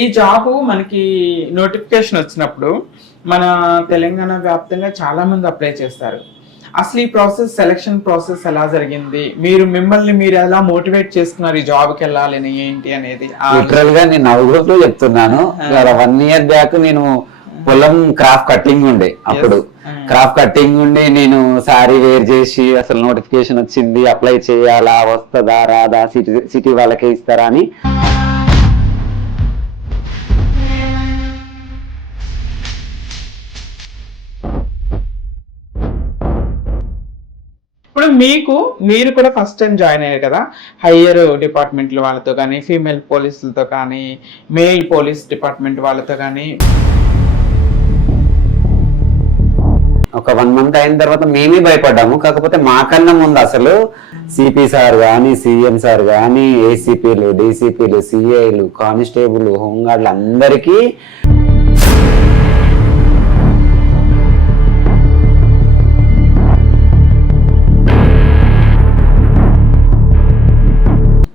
ఈ జాబ్ మనకి నోటిఫికేషన్ వచ్చినప్పుడు మన తెలంగాణ వ్యాప్తంగా చాలా మంది అప్లై చేస్తారు. అసలు ఈ సెలక్షన్ ప్రాసెస్ ఎలా జరిగింది? మిమ్మల్ని మీరు ఎలా మోటివేట్ చేసుకున్నారు ఈ జాబ్కి వెళ్ళాలని ఏంటి అనేది? లిటరల్ గా నేను నవ్వుతూ చెప్తున్నాను. 1 year బ్యాక్ నేను పొలం క్రాఫ్ట్ కట్టింగ్ ఉండే, అప్పుడు క్రాఫ్ట్ కట్టింగ్ ఉండి నేను శారీ వేర్ చేసి అసలు నోటిఫికేషన్ వచ్చింది, అప్లై చేయాలా, వస్తుందా రాదా, సిటీ వాళ్ళకే ఇస్తారా అని. ఇప్పుడు మీరు కూడా ఫస్ట్ టైం జాయిన్ అయ్యారు కదా, హయ్యర్ డిపార్ట్మెంట్ వాళ్ళతో కానీ, ఫీమేల్ పోలీసులతో కానీ, మేల్ పోలీస్ డిపార్ట్మెంట్ వాళ్ళతో కానీ ఒక 1 month అయిన తర్వాత మేమే భయపడ్డాము. కాకపోతే మాకన్నా ముందు అసలు సిపి సార్ కానీ, సిఎం సార్ కానీ, ఏసీపీలు, డీసీపీలు, సిఐలు, కానిస్టేబుల్, హోంగార్డులు అందరికీ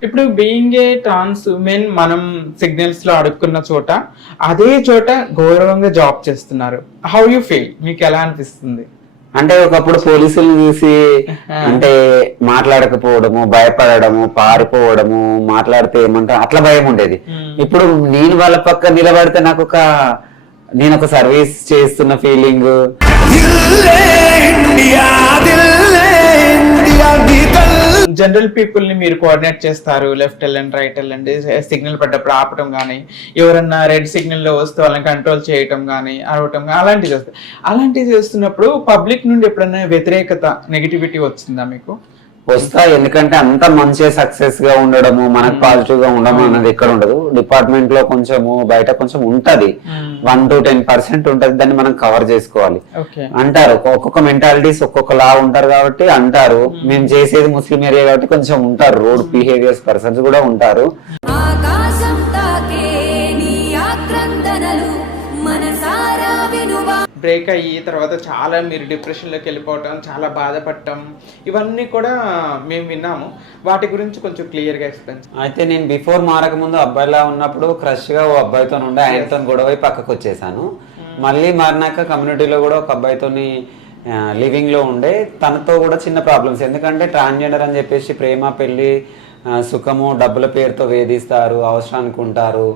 ఇప్పుడు బీయింగ్ ఏ ట్రాన్స్ ఉమెన్ మనం సిగ్నల్స్ లో అడుక్కున్న చోట అదే చోట గౌరవంగా జాబ్ చేస్తున్నారు. How you feel? మీకు ఎలా అనిపిస్తుంది? అంటే ఒకప్పుడు పోలీసులను చూసి అంటే మాట్లాడకపోవడము, భయపడము, పారిపోవడము, మాట్లాడితే ఏమంటారు అట్లా భయం ఉండేది. ఇప్పుడు నేను వాళ్ళ పక్క నిలబడితే నేను ఒక సర్వీస్ చేస్తున్న ఫీలింగ్. జనరల్ పీపుల్ ని మీరు కోఆర్డినేట్ చేస్తారు, లెఫ్ట్ వెళ్ళండి, రైట్ వెళ్ళండి, సిగ్నల్ పడ్డప్పుడు ఆపటం కానీ, ఎవరన్నా రెడ్ సిగ్నల్ లో వస్తే వాళ్ళని కంట్రోల్ చేయటం కానీ, అరవటం కానీ అలాంటివి చేస్తారు. అలాంటివి చేస్తున్నప్పుడు పబ్లిక్ నుండి ఎప్పుడైనా వ్యతిరేకత, నెగిటివిటీ వచ్చిందా మీకు? వస్తాయి, ఎందుకంటే అంత మంచిగా సక్సెస్ గా ఉండడము, మనకు పాజిటివ్ గా ఉండడం అనేది ఎక్కడ ఉండదు. డిపార్ట్మెంట్ లో కొంచెము బయట కొంచెం ఉంటది, 1 to 10% ఉంటది. దాన్ని మనం కవర్ చేసుకోవాలి. అంటారు ఒక్కొక్క మెంటాలిటీస్ ఒక్కొక్కలా ఉంటారు కాబట్టి అంటారు. మేము చేసేది ముస్లిం ఏరియా కాబట్టి కొంచెం ఉంటారు, రోడ్ బిహేవియర్స్ పర్సన్స్ కూడా ఉంటారు. బ్రేక్ అయ్యి తర్వాత చాలా మీరు డిప్రెషన్లోకి వెళ్ళిపోవటం, చాలా బాధపడటం, ఇవన్నీ కూడా మేము విన్నాము. వాటి గురించి కొంచెం క్లియర్గా ఎక్స్ప్లెయిన్. అయితే నేను బిఫోర్ మారక ముందు అబ్బాయిలా ఉన్నప్పుడు క్రష్ గా ఓ అబ్బాయితో ఉండే, ఆయనతో గొడవ పక్కకు వచ్చేసాను. మళ్ళీ మారినాక కమ్యూనిటీలో కూడా ఒక అబ్బాయితోని లివింగ్ లో ఉండే, తనతో కూడా చిన్న ప్రాబ్లమ్స్. ఎందుకంటే ట్రాన్స్జెండర్ అని చెప్పేసి ప్రేమ, పెళ్లి, సుఖము, డబ్బుల పేరుతో వేధిస్తారు, అవసరానికి ఉంటారు.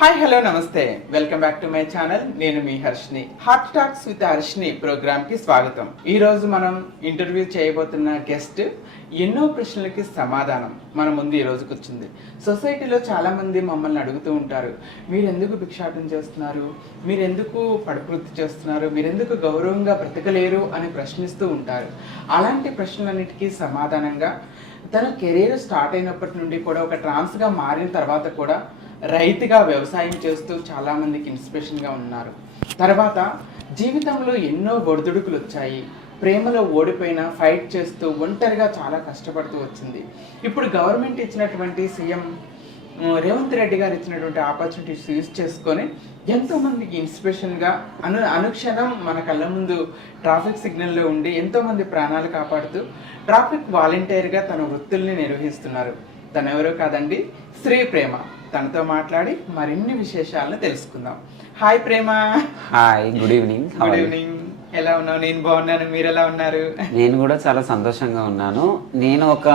Hi, hello, namaste, welcome back to my channel. నేను మీ Harshini. Heart talks with Harshini programme కి స్వాగతం. ఈ రోజు మనం ఇంటర్వ్యూ చేయబోతున్న గెస్ట్ ఎన్నో ప్రశ్నలకి సమాధానం మన ముందు ఈ రోజు కూర్చుంది. సొసైటీలో చాలా మంది మమ్మల్ని అడుగుతూ ఉంటారు, మీరెందుకు భిక్షాటన చేస్తున్నారు, మీరెందుకు పడవృత్తి చేస్తున్నారు, మీరెందుకు గౌరవంగా బ్రతకలేరు అని ప్రశ్నిస్తూ ఉంటారు. అలాంటి ప్రశ్నలన్నిటికీ సమాధానంగా తన కెరీర్ స్టార్ట్ అయినప్పటి నుండి కూడా, ఒక ట్రాన్స్గా మారిన తర్వాత కూడా రైతుగా వ్యవసాయం చేస్తూ చాలామందికి ఇన్స్పిరేషన్గా ఉన్నారు. తర్వాత జీవితంలో ఎన్నో ఒడిదుడుకులు వచ్చాయి, ప్రేమలో ఓడిపోయిన ఫైట్ చేస్తూ ఒంటరిగా చాలా కష్టపడుతూ వచ్చింది. ఇప్పుడు గవర్నమెంట్ ఇచ్చినటువంటి సీఎం రేవంత్ రెడ్డి గారు ఇచ్చినటువంటి ఆపర్చునిటీస్ యూజ్ చేసుకొని ఎంతోమందికి ఇన్స్పిరేషన్గా అనుక్షణం మన కళ్ళ ముందు ట్రాఫిక్ సిగ్నల్లో ఉండి ఎంతోమంది ప్రాణాలు కాపాడుతూ ట్రాఫిక్ వాలంటీర్గా తన వృత్తుల్ని నిర్వహిస్తున్నారు. తనెవరో కాదండి, శ్రీ ప్రేమ. తనతో మాట్లాడి మరిన్ని విశేషాలను తెలుసుకుందాం. Hi Prema. Hi, good evening. Good evening. ఎలా ఉన్నావు? నేను బాగున్నాను, మీరు ఎలా ఉన్నారు? నేను కూడా చాలా సంతోషంగా ఉన్నాను. నేను ఒక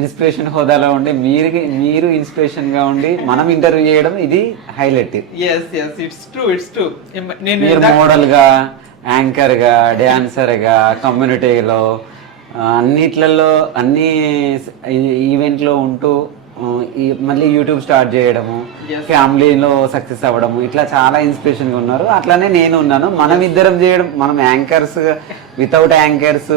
ఇన్స్పిరేషన్ హోదాలో ఉండి మీరు ఇన్స్పిరేషన్ గా ఉండి మనం ఇంటర్వ్యూ చేయడం ఇది హైలైట్. మీరు మోడల్ గా, యాంకర్ గా, డాన్సర్ గా, కమ్యూనిటీలో అన్నిట్లలో అన్ని ఈవెంట్ లో ఉంటూ మళ్ళీ యూట్యూబ్ స్టార్ట్ చేయడము, ఫ్యామిలీలో సక్సెస్ అవ్వడము, ఇట్లా చాలా ఇన్స్పిరేషన్ గా ఉన్నారు. అట్లానే నేను ఉన్నాను. మనం ఇద్దరం చేయడం, మనం యాంకర్స్ వితౌట్ యాంకర్స్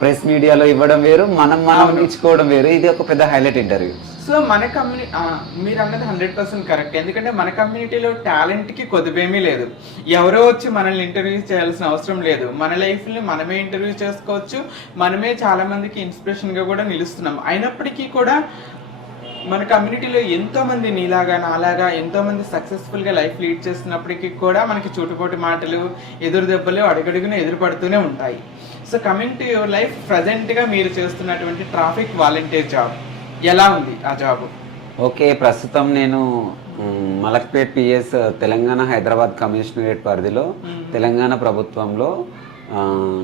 ప్రెస్ మీడియాలో ఇవ్వడం వేరు, మనం ఇచ్చుకోవడం వేరు. ఇది ఒక పెద్ద హైలైట్ ఇంటర్వ్యూ. సో మన కమ్యూనిటీ, మీరు అన్నది 100% కరెక్ట్. ఎందుకంటే మన కమ్యూనిటీలో టాలెంట్కి కొద్దిపేమీ లేదు. ఎవరో వచ్చి మనల్ని ఇంటర్వ్యూ చేయాల్సిన అవసరం లేదు. మన లైఫ్ని మనమే ఇంటర్వ్యూ చేసుకోవచ్చు. మనమే చాలా మందికి ఇన్స్పిరేషన్గా కూడా నిలుస్తున్నాం. అయినప్పటికీ కూడా మన కమ్యూనిటీలో ఎంతోమంది నీలాగా నాలాగా ఎంతోమంది సక్సెస్ఫుల్గా లైఫ్ లీడ్ చేస్తున్నప్పటికీ కూడా మనకి చుట్టుపోటు మాటలు, ఎదురు దెబ్బలు అడుగడుగున ఎదురుపడుతూనే ఉంటాయి. So coming to your life, ప్రజెంట్గా మీరు చేస్తున్నటువంటి ట్రాఫిక్ వాలంటీర్ జాబ్ ఎలా ఉంది ఆ జాబ్? ఓకే, ప్రస్తుతం నేను మలక్పేట్ పిఎస్ తెలంగాణ హైదరాబాద్ కమిషనరేట్ పరిధిలో తెలంగాణ ప్రభుత్వంలో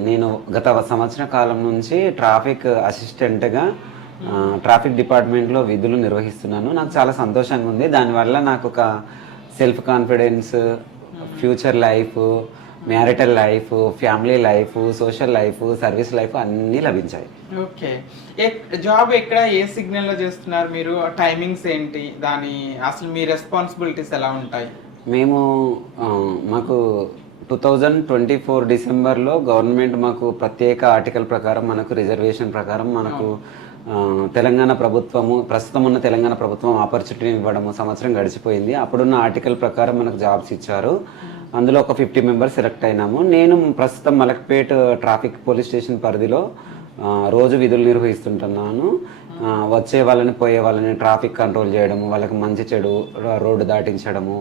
నేను గత సంవత్సర కాలం నుంచి ట్రాఫిక్ అసిస్టెంట్గా ట్రాఫిక్ డిపార్ట్మెంట్లో విధులు నిర్వహిస్తున్నాను. నాకు చాలా సంతోషంగా ఉంది. దానివల్ల నాకు ఒక self confidence, future life, marital life, family life, social life, service life అన్నీ లభించాయి. ఓకే, జాబ్ ఎక్కడ, ఏ సిగ్నల్లో చేస్తున్నారు మీరు? టైమింగ్స్ ఏంటి, దాని అసలు మీ రెస్పాన్సిబిలిటీస్ ఎలా ఉంటాయి? మేము మాకు 2024 డిసెంబర్లో గవర్నమెంట్ మాకు ప్రత్యేక ఆర్టికల్ ప్రకారం, మనకు రిజర్వేషన్ ప్రకారం మనకు తెలంగాణ ప్రభుత్వము, ప్రస్తుతం ఉన్న తెలంగాణ ప్రభుత్వం ఆపర్చునిటీ ఇవ్వడము సంవత్సరం గడిచిపోయింది. అప్పుడున్న ఆర్టికల్ ప్రకారం మనకు జాబ్స్ ఇచ్చారు. అందులో ఒక 50 మెంబర్స్ సెలెక్ట్ అయినాము. నేను ప్రస్తుతం మలక్పేట్ ట్రాఫిక్ పోలీస్ స్టేషన్ పరిధిలో రోజు విధులు నిర్వహిస్తుంటున్నాను. వచ్చే వాళ్ళని, పోయే వాళ్ళని ట్రాఫిక్ కంట్రోల్ చేయడము, వాళ్ళకి మంచి చెడు రోడ్డు దాటించడము,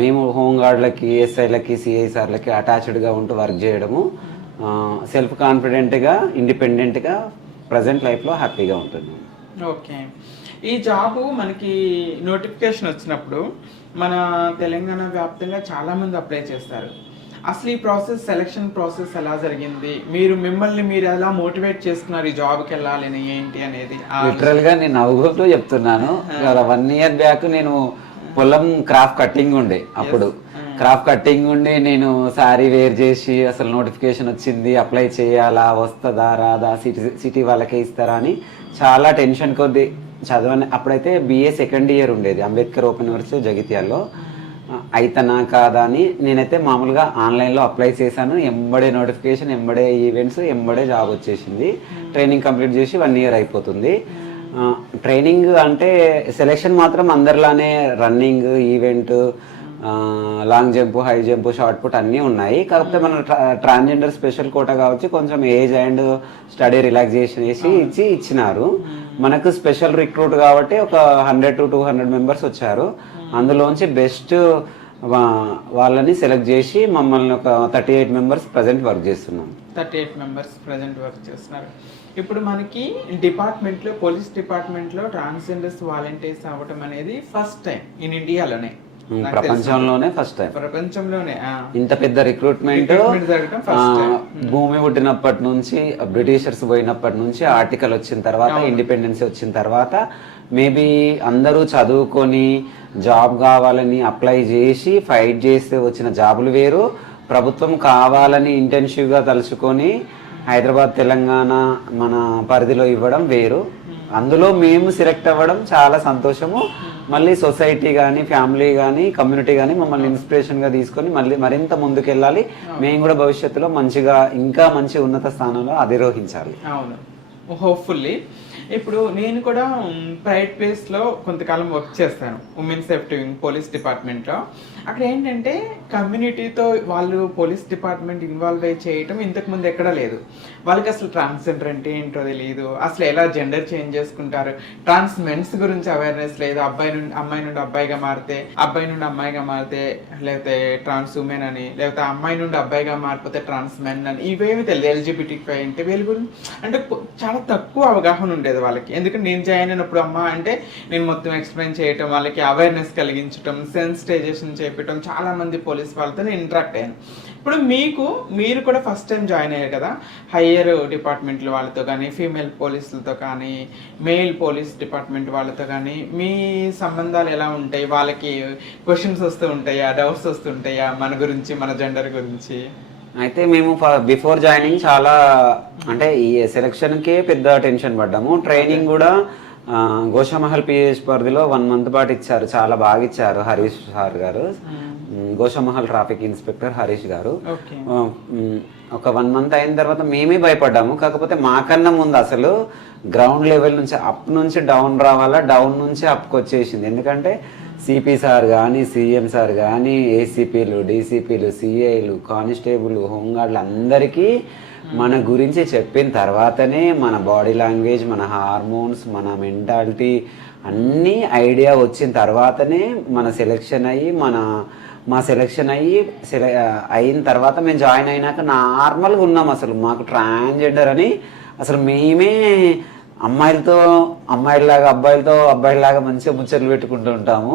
మేము హోంగార్డులకి, ఎస్ఐలకి, సిఐ సార్లకి అటాచ్డ్గా ఉంటూ వర్క్ చేయడము, సెల్ఫ్ కాన్ఫిడెంట్గా, ఇండిపెండెంట్గా ప్రజెంట్ లైఫ్లో హ్యాపీగా ఉంటున్నాను. ఓకే, ఈ జాబు మనకి నోటిఫికేషన్ వచ్చినప్పుడు మన తెలంగాణ వ్యాప్తంగా చాలామంది అప్లై చేస్తారు. అసలు ఈ ప్రాసెస్, సెలక్షన్ ప్రాసెస్ ఎలా జరిగింది? మిమ్మల్ని మీరు ఎలా మోటివేట్ చేసుకున్నారు ఈ జాబ్కి వెళ్ళాలని, ఏంటి అనేది? లిటరల్గా నేను నవ్వుకుంటూ చెప్తున్నాను. 1 ఇయర్ బ్యాక్ నేను పొలం క్రాఫ్ట్ కట్టింగ్ ఉండే, అప్పుడు క్రాఫ్ట్ కట్టింగ్ ఉండి నేను శారీ వేర్ చేసి అసలు నోటిఫికేషన్ వచ్చింది, అప్లై చేయాలా, వస్తుందా రాదా, సిటీ వాళ్ళకే ఇస్తారా అని చాలా టెన్షన్ కొద్ది చదవని. అప్పుడైతే BA సెకండ్ ఇయర్ ఉండేది అంబేద్కర్ ఓపెన్ యూనివర్సిటీ జగిత్యాల్లో. అయితనా కాదా అని నేనైతే మామూలుగా ఆన్లైన్లో అప్లై చేశాను. ఎంబడే నోటిఫికేషన్, ఎంబడే ఈవెంట్స్, ఎంబడే జాబ్ వచ్చేసింది. ట్రైనింగ్ కంప్లీట్ చేసి 1 ఇయర్ అయిపోతుంది. ట్రైనింగ్ అంటే సెలెక్షన్ మాత్రం అందరిలానే running, event, long jump, high jump, shot put అన్నీ ఉన్నాయి. కాకపోతే మన ట్రాన్స్జెండర్ స్పెషల్ కోటా కావచ్చు, కొంచెం ఏజ్ అండ్ స్టడీ రిలాక్సేషన్ ఇచ్చినారు. మనకు స్పెషల్ రిక్రూట్ కాబట్టి ఒక 100 to 200 మెంబర్స్ వచ్చారు. అందులోంచి బెస్ట్ వాళ్ళని సెలెక్ట్ చేసి మమ్మల్ని ఒక 38 మెంబర్స్ ప్రజెంట్ వర్క్ చేస్తున్నాం. 38 మెంబర్స్ ప్రజెంట్ వర్క్ చేస్తున్నారు. ఇప్పుడు మనకి డిపార్ట్మెంట్లో, పోలీస్ డిపార్ట్మెంట్లో ట్రాన్స్జెండర్స్ వాలంటీర్స్ అవ్వటం అనేది ఫస్ట్ టైం ఇన్ ఇండియాలోనే, ప్రపంచంలోనే ఫస్ట్ టైం. ప్రపంచంలోనే ఇంత పెద్ద రిక్రూట్మెంట్ భూమి పుట్టినప్పటి నుంచి, బ్రిటిషర్స్ పోయినప్పటి నుంచి, ఆర్టికల్ వచ్చిన తర్వాత, ఇండిపెండెన్స్ వచ్చిన తర్వాత, మేబీ అందరూ చదువుకొని జాబ్ కావాలని అప్లై చేసి ఫైట్ చేస్తే వచ్చిన జాబులు వేరు, ప్రభుత్వం కావాలని ఇంటెన్సివ్గా తలుచుకొని హైదరాబాద్, తెలంగాణ మన పరిధిలో ఇవ్వడం వేరు. అందులో మేము సెలెక్ట్ అవ్వడం చాలా సంతోషము. మళ్ళీ సొసైటీ కానీ, ఫ్యామిలీ కానీ, కమ్యూనిటీ కానీ మమ్మల్ని ఇన్స్పిరేషన్గా తీసుకొని మళ్ళీ మరింత ముందుకెళ్ళాలి. మేము కూడా భవిష్యత్తులో మంచిగా, ఇంకా మంచి ఉన్నత స్థానంలో అధిరోహించాలి. అవును, హోప్ఫుల్లీ. ఇప్పుడు నేను కూడా ప్రైవేట్ ప్లేస్లో కొంతకాలం వర్క్ చేస్తాను, ఉమెన్ సేఫ్టీ వింగ్ పోలీస్ డిపార్ట్మెంట్లో. అక్కడ ఏంటంటే కమ్యూనిటీతో వాళ్ళు పోలీస్ డిపార్ట్మెంట్ ఇన్వాల్వ్ అయ్యి చేయటం ఇంతకుముందు ఎక్కడా లేదు. వాళ్ళకి అసలు ట్రాన్స్జెండర్ అంటే ఏంటో తెలియదు, అసలు ఎలా జెండర్ చేంజ్ చేసుకుంటారు, ట్రాన్స్ మెన్స్ గురించి అవేర్నెస్ లేదు. అమ్మాయి నుండి అబ్బాయిగా మారితే, అబ్బాయి నుండి అమ్మాయిగా మారితే, లేకపోతే ట్రాన్స్ ఉమెన్ అని, లేకపోతే అమ్మాయి నుండి అబ్బాయిగా మారిపోతే ట్రాన్స్ మెన్ అని, ఇవేమి తెలియదు. LGBT అంటే వీళ్ళ గురించి అంటే చాలా తక్కువ అవగాహన ఉండేది వాళ్ళకి. ఎందుకంటే నేను జాయిన్ అయినప్పుడు అమ్మ అంటే నేను మొత్తం ఎక్స్ప్లెయిన్ చేయటం, వాళ్ళకి అవేర్నెస్ కలిగించడం, సెన్సిటైజేషన్ చేపట్టడం, చాలా మంది పోలీస్ వాళ్ళతో నేను ఇంటరాక్ట్ అయ్యాను. ఇప్పుడు మీరు కూడా ఫస్ట్ టైం జాయిన్ అయ్యారు కదా, హయ్యర్ డిపార్ట్మెంట్ వాళ్ళతో కానీ, ఫీమేల్ పోలీసులతో కానీ, మేల్ పోలీస్ డిపార్ట్మెంట్ వాళ్ళతో కానీ మీ సంబంధాలు ఎలా ఉంటాయి? వాళ్ళకి క్వశ్చన్స్ వస్తూ ఉంటాయా, డౌట్స్ వస్తుంటాయా మన గురించి, మన జెండర్ గురించి? అయితే మేము బిఫోర్ జాయినింగ్ చాలా, అంటే ఈ సెలక్షన్కే పెద్ద టెన్షన్ పడ్డాము. ట్రైనింగ్ కూడా గోషామహల్ పిఎస్ పరిధిలో 1 month పాటు ఇచ్చారు. చాలా బాగా ఇచ్చారు హరీష్ సార్ గారు, గోషామహల్ ట్రాఫిక్ ఇన్స్పెక్టర్ హరీష్ గారు. ఒక 1 month అయిన తర్వాత మేమే భయపడ్డాము. కాకపోతే మాకన్నా ముందు అసలు గ్రౌండ్ లెవెల్ నుంచి అప్ నుంచి డౌన్ రావాలా, డౌన్ నుంచి అప్కి వచ్చేసింది. ఎందుకంటే సిపి సార్ కానీ, సీఎం సార్ కానీ, ఏసీపీలు, డీసీపీలు, సిఐలు, కానిస్టేబుల్, హోంగార్డులు అందరికీ మన గురించి చెప్పిన తర్వాతనే మన బాడీ లాంగ్వేజ్, మన హార్మోన్స్, మన మెంటాలిటీ అన్నీ ఐడియా వచ్చిన తర్వాతనే మన సెలెక్షన్ అయ్యి మా సెలెక్షన్ అయిన తర్వాత మేము జాయిన్ అయినాక నార్మల్గా ఉన్నాం. అసలు మాకు ట్రాన్స్జెండర్ అని అసలు మేమే అమ్మాయిలాగా అబ్బాయిలాగా మంచిగా ముచ్చట్లు పెట్టుకుంటూ ఉంటాము.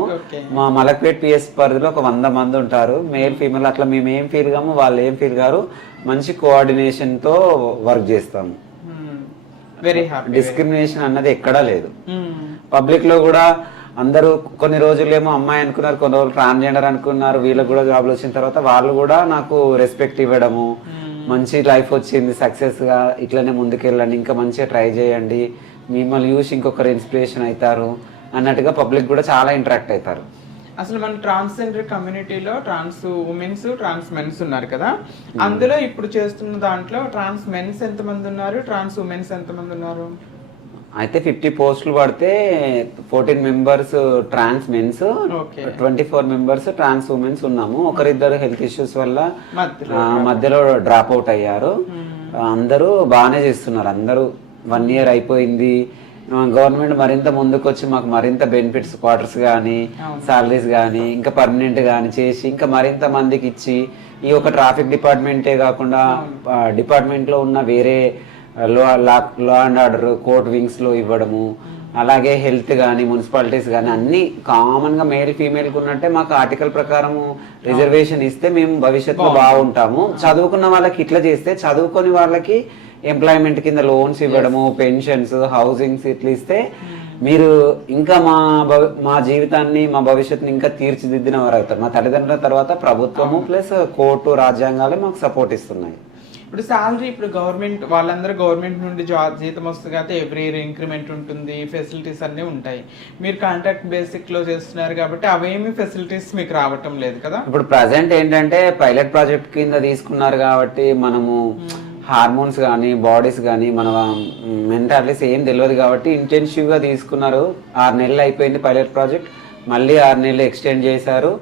మా మలక్పేట్ పిఎస్ పరిధిలో ఒక 100 మంది ఉంటారు, మేల్ ఫీమేల్. అట్లా మేము ఏం ఫీల్ కాము, వాళ్ళు ఏం ఫీల్ కారు. మంచి కోఆర్డినేషన్ తో వర్క్ చేస్తాము. Very happy. డిస్క్రిమినేషన్ అన్నది ఎక్కడా లేదు. పబ్లిక్ లో కూడా అందరూ కొన్ని రోజులేమో అమ్మాయి అనుకున్నారు, కొన్ని రోజులు ట్రాన్స్జెండర్ అనుకున్నారు. వీళ్ళకి కూడా జాబ్లు వచ్చిన తర్వాత వాళ్ళు కూడా నాకు రెస్పెక్ట్ ఇవ్వడము, మంచి లైఫ్ వచ్చింది, సక్సెస్ గా ఇట్లనే ముందుకెళ్ళండి, ఇంకా మంచిగా ట్రై చేయండి, మిమ్మల్ని చూసి ఇంకొకరు ఇన్స్పిరేషన్ అవుతారు అన్నట్టుగా పబ్లిక్ కూడా చాలా ఇంటరాక్ట్ అవుతారు. అసలు మన ట్రాన్స్జెండర్ కమ్యూనిటీలో ట్రాన్స్ ఉమెన్స్, ట్రాన్స్ మెన్స్ ఉన్నారు కదా, అందులో ఇప్పుడు చేస్తున్న దాంట్లో ట్రాన్స్ మెన్స్ ఎంతమంది ఉన్నారు, ట్రాన్స్ ఉమెన్స్ ఎంతమంది ఉన్నారు? అయితే 50 పోస్టులు పడితే 14 మెంబర్స్ ట్రాన్స్ మెన్స్, 24 మెంబర్స్ ట్రాన్స్ ఉమెన్స్ ఉన్నాము. ఒకరిద్దరు హెల్త్ ఇష్యూస్ వల్ల మధ్యలో డ్రాప్ అవుట్ అయ్యారు. అందరూ బాగానే చేస్తున్నారు. అందరూ 1 ఇయర్ అయిపోయింది. గవర్నమెంట్ మరింత ముందుకు వచ్చి మాకు మరింత బెనిఫిట్స్, క్వార్టర్స్ కానీ, సాలరీస్ కానీ, ఇంకా పర్మనెంట్ కానీ చేసి ఇంకా మరింత మందికి ఇచ్చి, ఈ ఒక ట్రాఫిక్ డిపార్ట్మెంటే కాకుండా డిపార్ట్మెంట్ లో ఉన్న వేరే law and order court wings లో ఇవ్వడము, అలాగే హెల్త్ కానీ, మున్సిపాలిటీస్ కానీ అన్ని కామన్ గా మేల్ ఫీమేల్ కు ఉన్నట్టే మాకు ఆర్టికల్ ప్రకారం రిజర్వేషన్ ఇస్తే మేము భవిష్యత్తులో బాగుంటాము. చదువుకున్న వాళ్ళకి ఇట్లా చేస్తే, చదువుకొని వాళ్ళకి ఎంప్లాయ్మెంట్ కింద లోన్స్ ఇవ్వడము, పెన్షన్స్, హౌసింగ్స్ ఇట్లా ఇస్తే మీరు ఇంకా మా జీవితాన్ని, మా భవిష్యత్తుని ఇంకా తీర్చిదిద్దిన వారు అవుతారు. మా తల్లిదండ్రుల తర్వాత ప్రభుత్వము ప్లస్ కోర్టు, రాజ్యాంగాలే మాకు సపోర్ట్ ఇస్తున్నాయి. ఇప్పుడు శాలరీ, ఇప్పుడు గవర్నమెంట్ వాళ్ళందరూ గవర్నమెంట్ నుండి జీతం వస్తుంది కాబట్టి ఎవ్రీ ఇయర్ ఇంక్రిమెంట్ ఉంటుంది, ఫెసిలిటీస్ అన్నీ ఉంటాయి. మీరు కాంట్రాక్ట్ బేసిక్ లో చేస్తున్నారు కాబట్టి అవేమి ఫెసిలిటీస్ మీకు రావటం లేదు కదా. ఇప్పుడు ప్రజెంట్ ఏంటంటే పైలట్ ప్రాజెక్ట్ కింద తీసుకున్నారు కాబట్టి మనము హార్మోన్స్ కానీ, బాడీస్ కానీ, మన మెంటాలిటీస్ ఏం తెలియదు కాబట్టి ఇంటెన్సివ్ గా తీసుకున్నారు. 6 నెలలు అయిపోయింది పైలట్ ప్రాజెక్ట్, మళ్ళీ 6 నెలలు ఎక్స్టెండ్ చేశారు.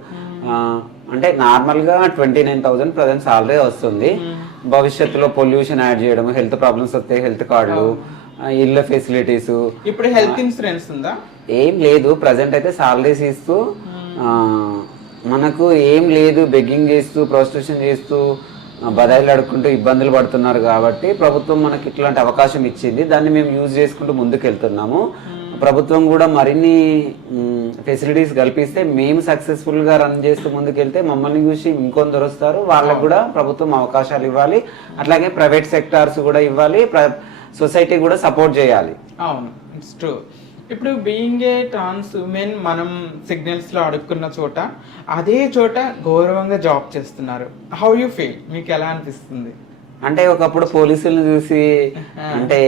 అంటే నార్మల్ గా 29,000 ప్రజెంట్ సాలరీ వస్తుంది. భవిష్యత్తులో పొల్యూషన్ యాడ్ చేయడం, హెల్త్ ప్రాబ్లమ్స్ వస్తే హెల్త్ కార్డులు, ఇళ్ళ ఫెసిలిటీస్. ఇప్పుడు హెల్త్ ఇన్సూరెన్స్ ఉందా? ఏం లేదు. ప్రజెంట్ అయితే సాలరీస్ ఇస్తూ మనకు ఏం లేదు, బెగ్గింగ్ చేస్తూ, ప్రాస్టిట్యూషన్ చేస్తూ, బదాయిలు అడుక్కుంటూ ఇబ్బందులు పడుతున్నారు కాబట్టి ప్రభుత్వం మనకి ఇట్లాంటి అవకాశం ఇచ్చింది. దాన్ని మేము యూజ్ చేసుకుంటూ ముందుకు వెళ్తున్నాము. ప్రభుత్వం కూడా మరిన్ని ఫెసిలిటీస్ కల్పిస్తే మేము సక్సెస్ఫుల్ గా రన్ చేస్తూ ముందుకెళ్తే మమ్మల్ని చూసి ఇంకొందరు వస్తారు. వాళ్ళకు కూడా ప్రభుత్వం అవకాశాలు ఇవ్వాలి, అట్లాగే ప్రైవేట్ సెక్టార్స్ కూడా ఇవ్వాలి, సొసైటీ కూడా సపోర్ట్ చేయాలి. అవును, ఇట్స్ ట్రూ. ఇప్పుడు బీయింగ్ ఏ ట్రాన్స్ ఉమెన్, మనం సిగ్నల్స్ లో అడుక్కున్న చోట అదే చోట గౌరవంగా జాబ్ చేస్తున్నారు. How you feel? మీకు ఎలా అనిపిస్తుంది? అంటే ఒకప్పుడు పోలీసులను చూసి అంటే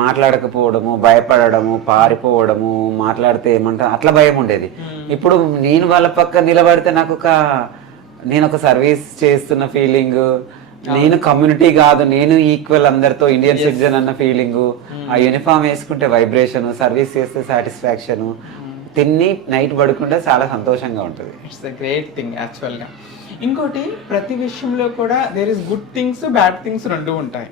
మాట్లాడకపోవడము, భయపడము, పారిపోవడము, మాట్లాడితే ఏమంటారు అట్లా భయం ఉండేది. ఇప్పుడు నేను వాళ్ళ పక్క నిలబడితే నాకు నేను ఒక సర్వీస్ చేస్తున్న ఫీలింగ్, నేను కమ్యూనిటీ కాదు, నేను ఈక్వల్ అందరితో ఇండియన్ సిటిజన్ అన్న ఫీలింగ్, ఆ యూనిఫామ్ వేసుకుంటే వైబ్రేషన్, సర్వీస్ చేస్తే సాటిస్ఫాక్షన్, తిని నైట్ పడుకుంటే చాలా సంతోషంగా ఉంటుంది. ఇట్స్ అ గ్రేట్ థింగ్ యాక్చువల్గా. ఇంకోటి, ప్రతి విషయంలో కూడా there is good things, bad things రెండు ఉంటాయి.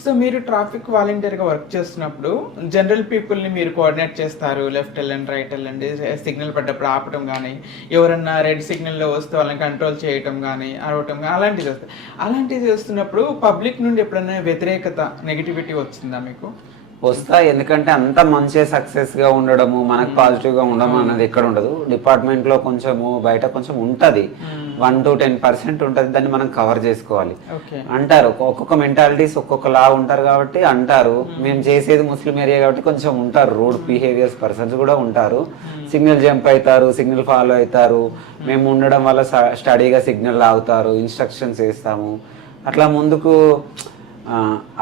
సో మీరు ట్రాఫిక్ వాలంటీర్గా వర్క్ చేస్తున్నప్పుడు జనరల్ పీపుల్ని మీరు కోఆర్డినేట్ చేస్తారు, లెఫ్ట్ వెళ్ళండి, రైట్ వెళ్ళండి, సిగ్నల్ పడ్డప్పుడు ఆపటం కానీ, ఎవరన్నా రెడ్ సిగ్నల్లో వస్తే వాళ్ళని కంట్రోల్ చేయటం కానీ, అరవటం కానీ, అలాంటివి చేస్తారు. అలాంటివి చేస్తున్నప్పుడు పబ్లిక్ నుండి ఎప్పుడైనా వ్యతిరేకత, నెగిటివిటీ వచ్చిందా మీకు? వస్తాయి. ఎందుకంటే అంత మంచిగా సక్సెస్ గా ఉండడము, మనకు పాజిటివ్ గా ఉండడం అనేది ఎక్కడ ఉండదు. డిపార్ట్మెంట్ లో కొంచెము బయట కొంచెం ఉంటది, 1 to 10% ఉంటది. దాన్ని మనం కవర్ చేసుకోవాలి. అంటారు ఒక్కొక్క మెంటాలిటీస్ ఒక్కొక్కలా ఉంటారు కాబట్టి అంటారు. మేము చేసేది ముస్లిం ఏరియా కాబట్టి కొంచెం ఉంటారు రూడ్ బిహేవియర్స్ పర్సన్స్ కూడా ఉంటారు. సిగ్నల్ జంప్ అవుతారు, సిగ్నల్ ఫాలో అవుతారు. మేము ఉండడం వల్ల స్టడీగా సిగ్నల్ ఆగుతారు, ఇన్స్ట్రక్షన్స్ వేస్తాము. అట్లా ముందుకు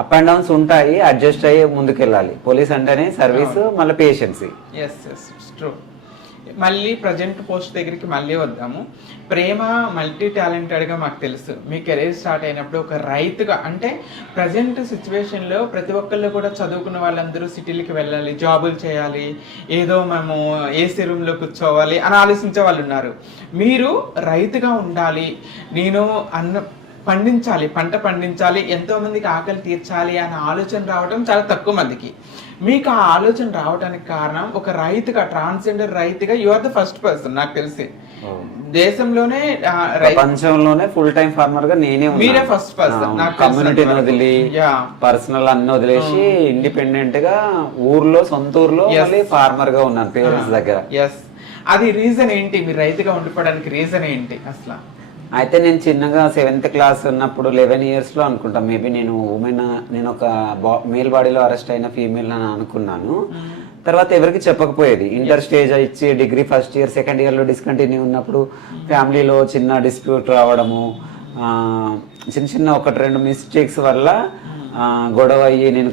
అప్ అండ్ డౌన్స్ ఉంటాయి, అడ్జస్ట్ అయ్యి ముందుకెళ్ళాలి. పోలీస్ అంటేనే సర్వీస్, మళ్ళీ పేషెన్సీ. మళ్ళీ ప్రజెంట్ పోస్ట్ దగ్గరికి మళ్ళీ వద్దాము. ప్రేమ మల్టీ టాలెంటెడ్గా మాకు తెలుసు. మీ కెరీర్ స్టార్ట్ అయినప్పుడు ఒక రైతుగా, అంటే ప్రజెంట్ సిచ్యువేషన్లో ప్రతి ఒక్కళ్ళు కూడా చదువుకున్న వాళ్ళందరూ సిటీలకి వెళ్ళాలి, జాబులు చేయాలి, ఏదో మేము ఏసీ రూమ్లో కూర్చోవాలి అని ఆలోచించే వాళ్ళు ఉన్నారు. మీరు రైతుగా ఉండాలి, నేను పండించాలి, పంట పండించాలి, ఎంతో మందికి ఆకలి తీర్చాలి అనే ఆలోచన రావడం చాలా తక్కువ మందికి. మీకు ఆ ఆలోచన రావడానికి కారణం, ఒక రైతుగా, ట్రాన్స్జెండర్ రైతుగా you are the first person నాకు తెలిసి. దేశంలోనే ప్రపంచంలోనే ఫుల్ టైం ఫార్మర్ గా నేనే మీరే ఫస్ట్ పర్సన్ నాకు కమ్యూనిటీని వదిలి పర్సనల్ అన్ని వదిలేసి ఇండిపెండెంట్ గా ఊర్లో సొంత ఊర్లో మళ్ళీ ఫార్మర్ గా ఉన్నాను పేరెంట్స్ దగ్గర. ఎస్, అది రీజన్ ఏంటి? మీరు రైతుగా ఉండిపోవడానికి రీజన్ ఏంటి అసలు? అయితే నేను చిన్నగా 7th క్లాస్ ఉన్నప్పుడు 11 years లో అనుకుంటా మేబీ నేను నేను ఒక మేల్ బాడీలో అరెస్ట్ అయిన ఫీమేల్ అని అనుకున్నాను. తర్వాత ఎవరికి చెప్పకపోయేది. ఇంటర్ స్టేజ్ ఇచ్చి డిగ్రీ ఫస్ట్ ఇయర్ సెకండ్ ఇయర్లో డిస్కంటిన్యూ ఉన్నప్పుడు ఫ్యామిలీలో చిన్న డిస్ప్యూట్ రావడము, చిన్న చిన్న 1-2 మిస్టేక్స్ వల్ల గొడవ అయ్యి నేను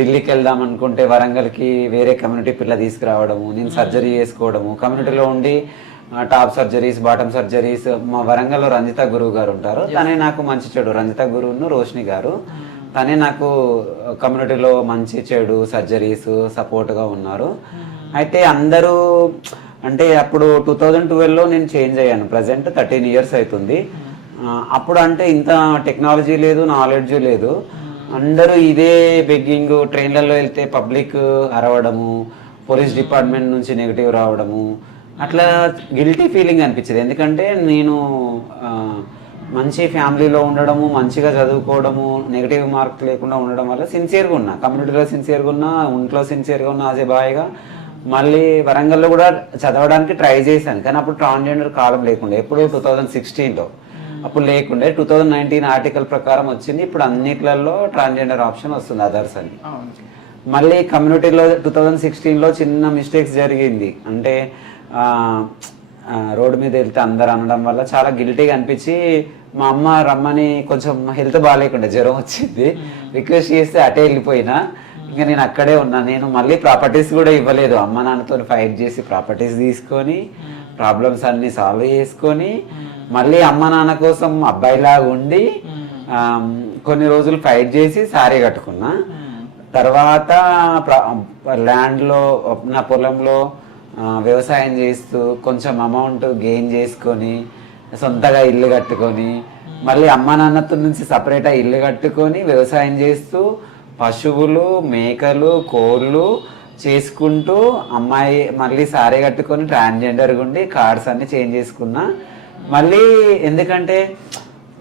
ఢిల్లీకి వెళ్దాం అనుకుంటే వరంగల్కి వేరే కమ్యూనిటీ పిల్ల తీసుకురావడము, నేను సర్జరీ చేసుకోవడము, కమ్యూనిటీలో ఉండి టాప్ సర్జరీస్ బాటమ్ సర్జరీస్. మా వరంగల్లో రంజిత గురువు గారు ఉంటారు, తనే నాకు మంచి చెడు, రంజిత గురువును రోషిని గారు, తనే నాకు కమ్యూనిటీలో మంచి చెడు సర్జరీస్ సపోర్ట్గా ఉన్నారు. అయితే అందరూ అంటే అప్పుడు 2012లో నేను చేంజ్ అయ్యాను, ప్రజెంట్ 13 years అవుతుంది. అప్పుడు అంటే ఇంత టెక్నాలజీ లేదు, నాలెడ్జ్ లేదు. అందరూ ఇదే బెగ్గింగ్, ట్రైన్లలో వెళ్తే పబ్లిక్ అరవడము, పోలీస్ డిపార్ట్మెంట్ నుంచి నెగిటివ్ రావడము, అట్లా గిల్టీ ఫీలింగ్ అనిపించింది. ఎందుకంటే నేను మంచి ఫ్యామిలీలో ఉండడము, మంచిగా చదువుకోవడము, నెగిటివ్ మార్క్ లేకుండా ఉండడం వల్ల సిన్సియర్గా ఉన్నా, కమ్యూనిటీలో సిన్సియర్గా ఉన్నా, ఇంట్లో సిన్సియర్గా ఉన్నా అదే బాయ్గా. మళ్ళీ వరంగల్లో కూడా చదవడానికి ట్రై చేశాను, కానీ అప్పుడు ట్రాన్స్జెండర్ కాలం లేకుండా, ఎప్పుడు 2016లో అప్పుడు లేకుండే. 2019 ఆర్టికల్ ప్రకారం వచ్చింది. ఇప్పుడు అన్నిట్లలో ట్రాన్స్జెండర్ ఆప్షన్ వస్తుంది, అదర్స్ అని. మళ్ళీ కమ్యూనిటీలో 2016లో చిన్న మిస్టేక్స్ జరిగింది. అంటే రోడ్డు మీద వెళ్తే అందరు అనడం వల్ల చాలా గిల్టీగా అనిపించి మా అమ్మ రమ్మని, కొంచెం హెల్త్ బాగాలేకుండా జ్వరం వచ్చింది, రిక్వెస్ట్ చేస్తే అటే వెళ్ళిపోయినా. ఇంకా నేను అక్కడే ఉన్నా. నేను మళ్ళీ ప్రాపర్టీస్ కూడా ఇవ్వలేదు, అమ్మ నాన్నతో ఫైట్ చేసి ప్రాపర్టీస్ తీసుకొని ప్రాబ్లమ్స్ అన్ని సాల్వ్ చేసుకొని మళ్ళీ అమ్మ నాన్న కోసం అబ్బాయిలాగా ఉండి కొన్ని రోజులు ఫైట్ చేసి సారీ కట్టుకున్నా. తర్వాత ల్యాండ్లో నా పొలంలో వ్యవసాయం చేస్తూ కొంచెం అమౌంట్ గెయిన్ చేసుకొని సొంతగా ఇల్లు కట్టుకొని మళ్ళీ అమ్మ నాన్నతో నుంచి సపరేట్గా ఇల్లు కట్టుకొని వ్యవసాయం చేస్తూ పశువులు, మేకలు, కోళ్ళు చేసుకుంటూ అమ్మాయి మళ్ళీ సారీ కట్టుకొని ట్రాన్స్జెండర్గా ఉండి కార్డ్స్ అన్ని చేంజ్ చేసుకున్నా. మళ్ళీ ఎందుకంటే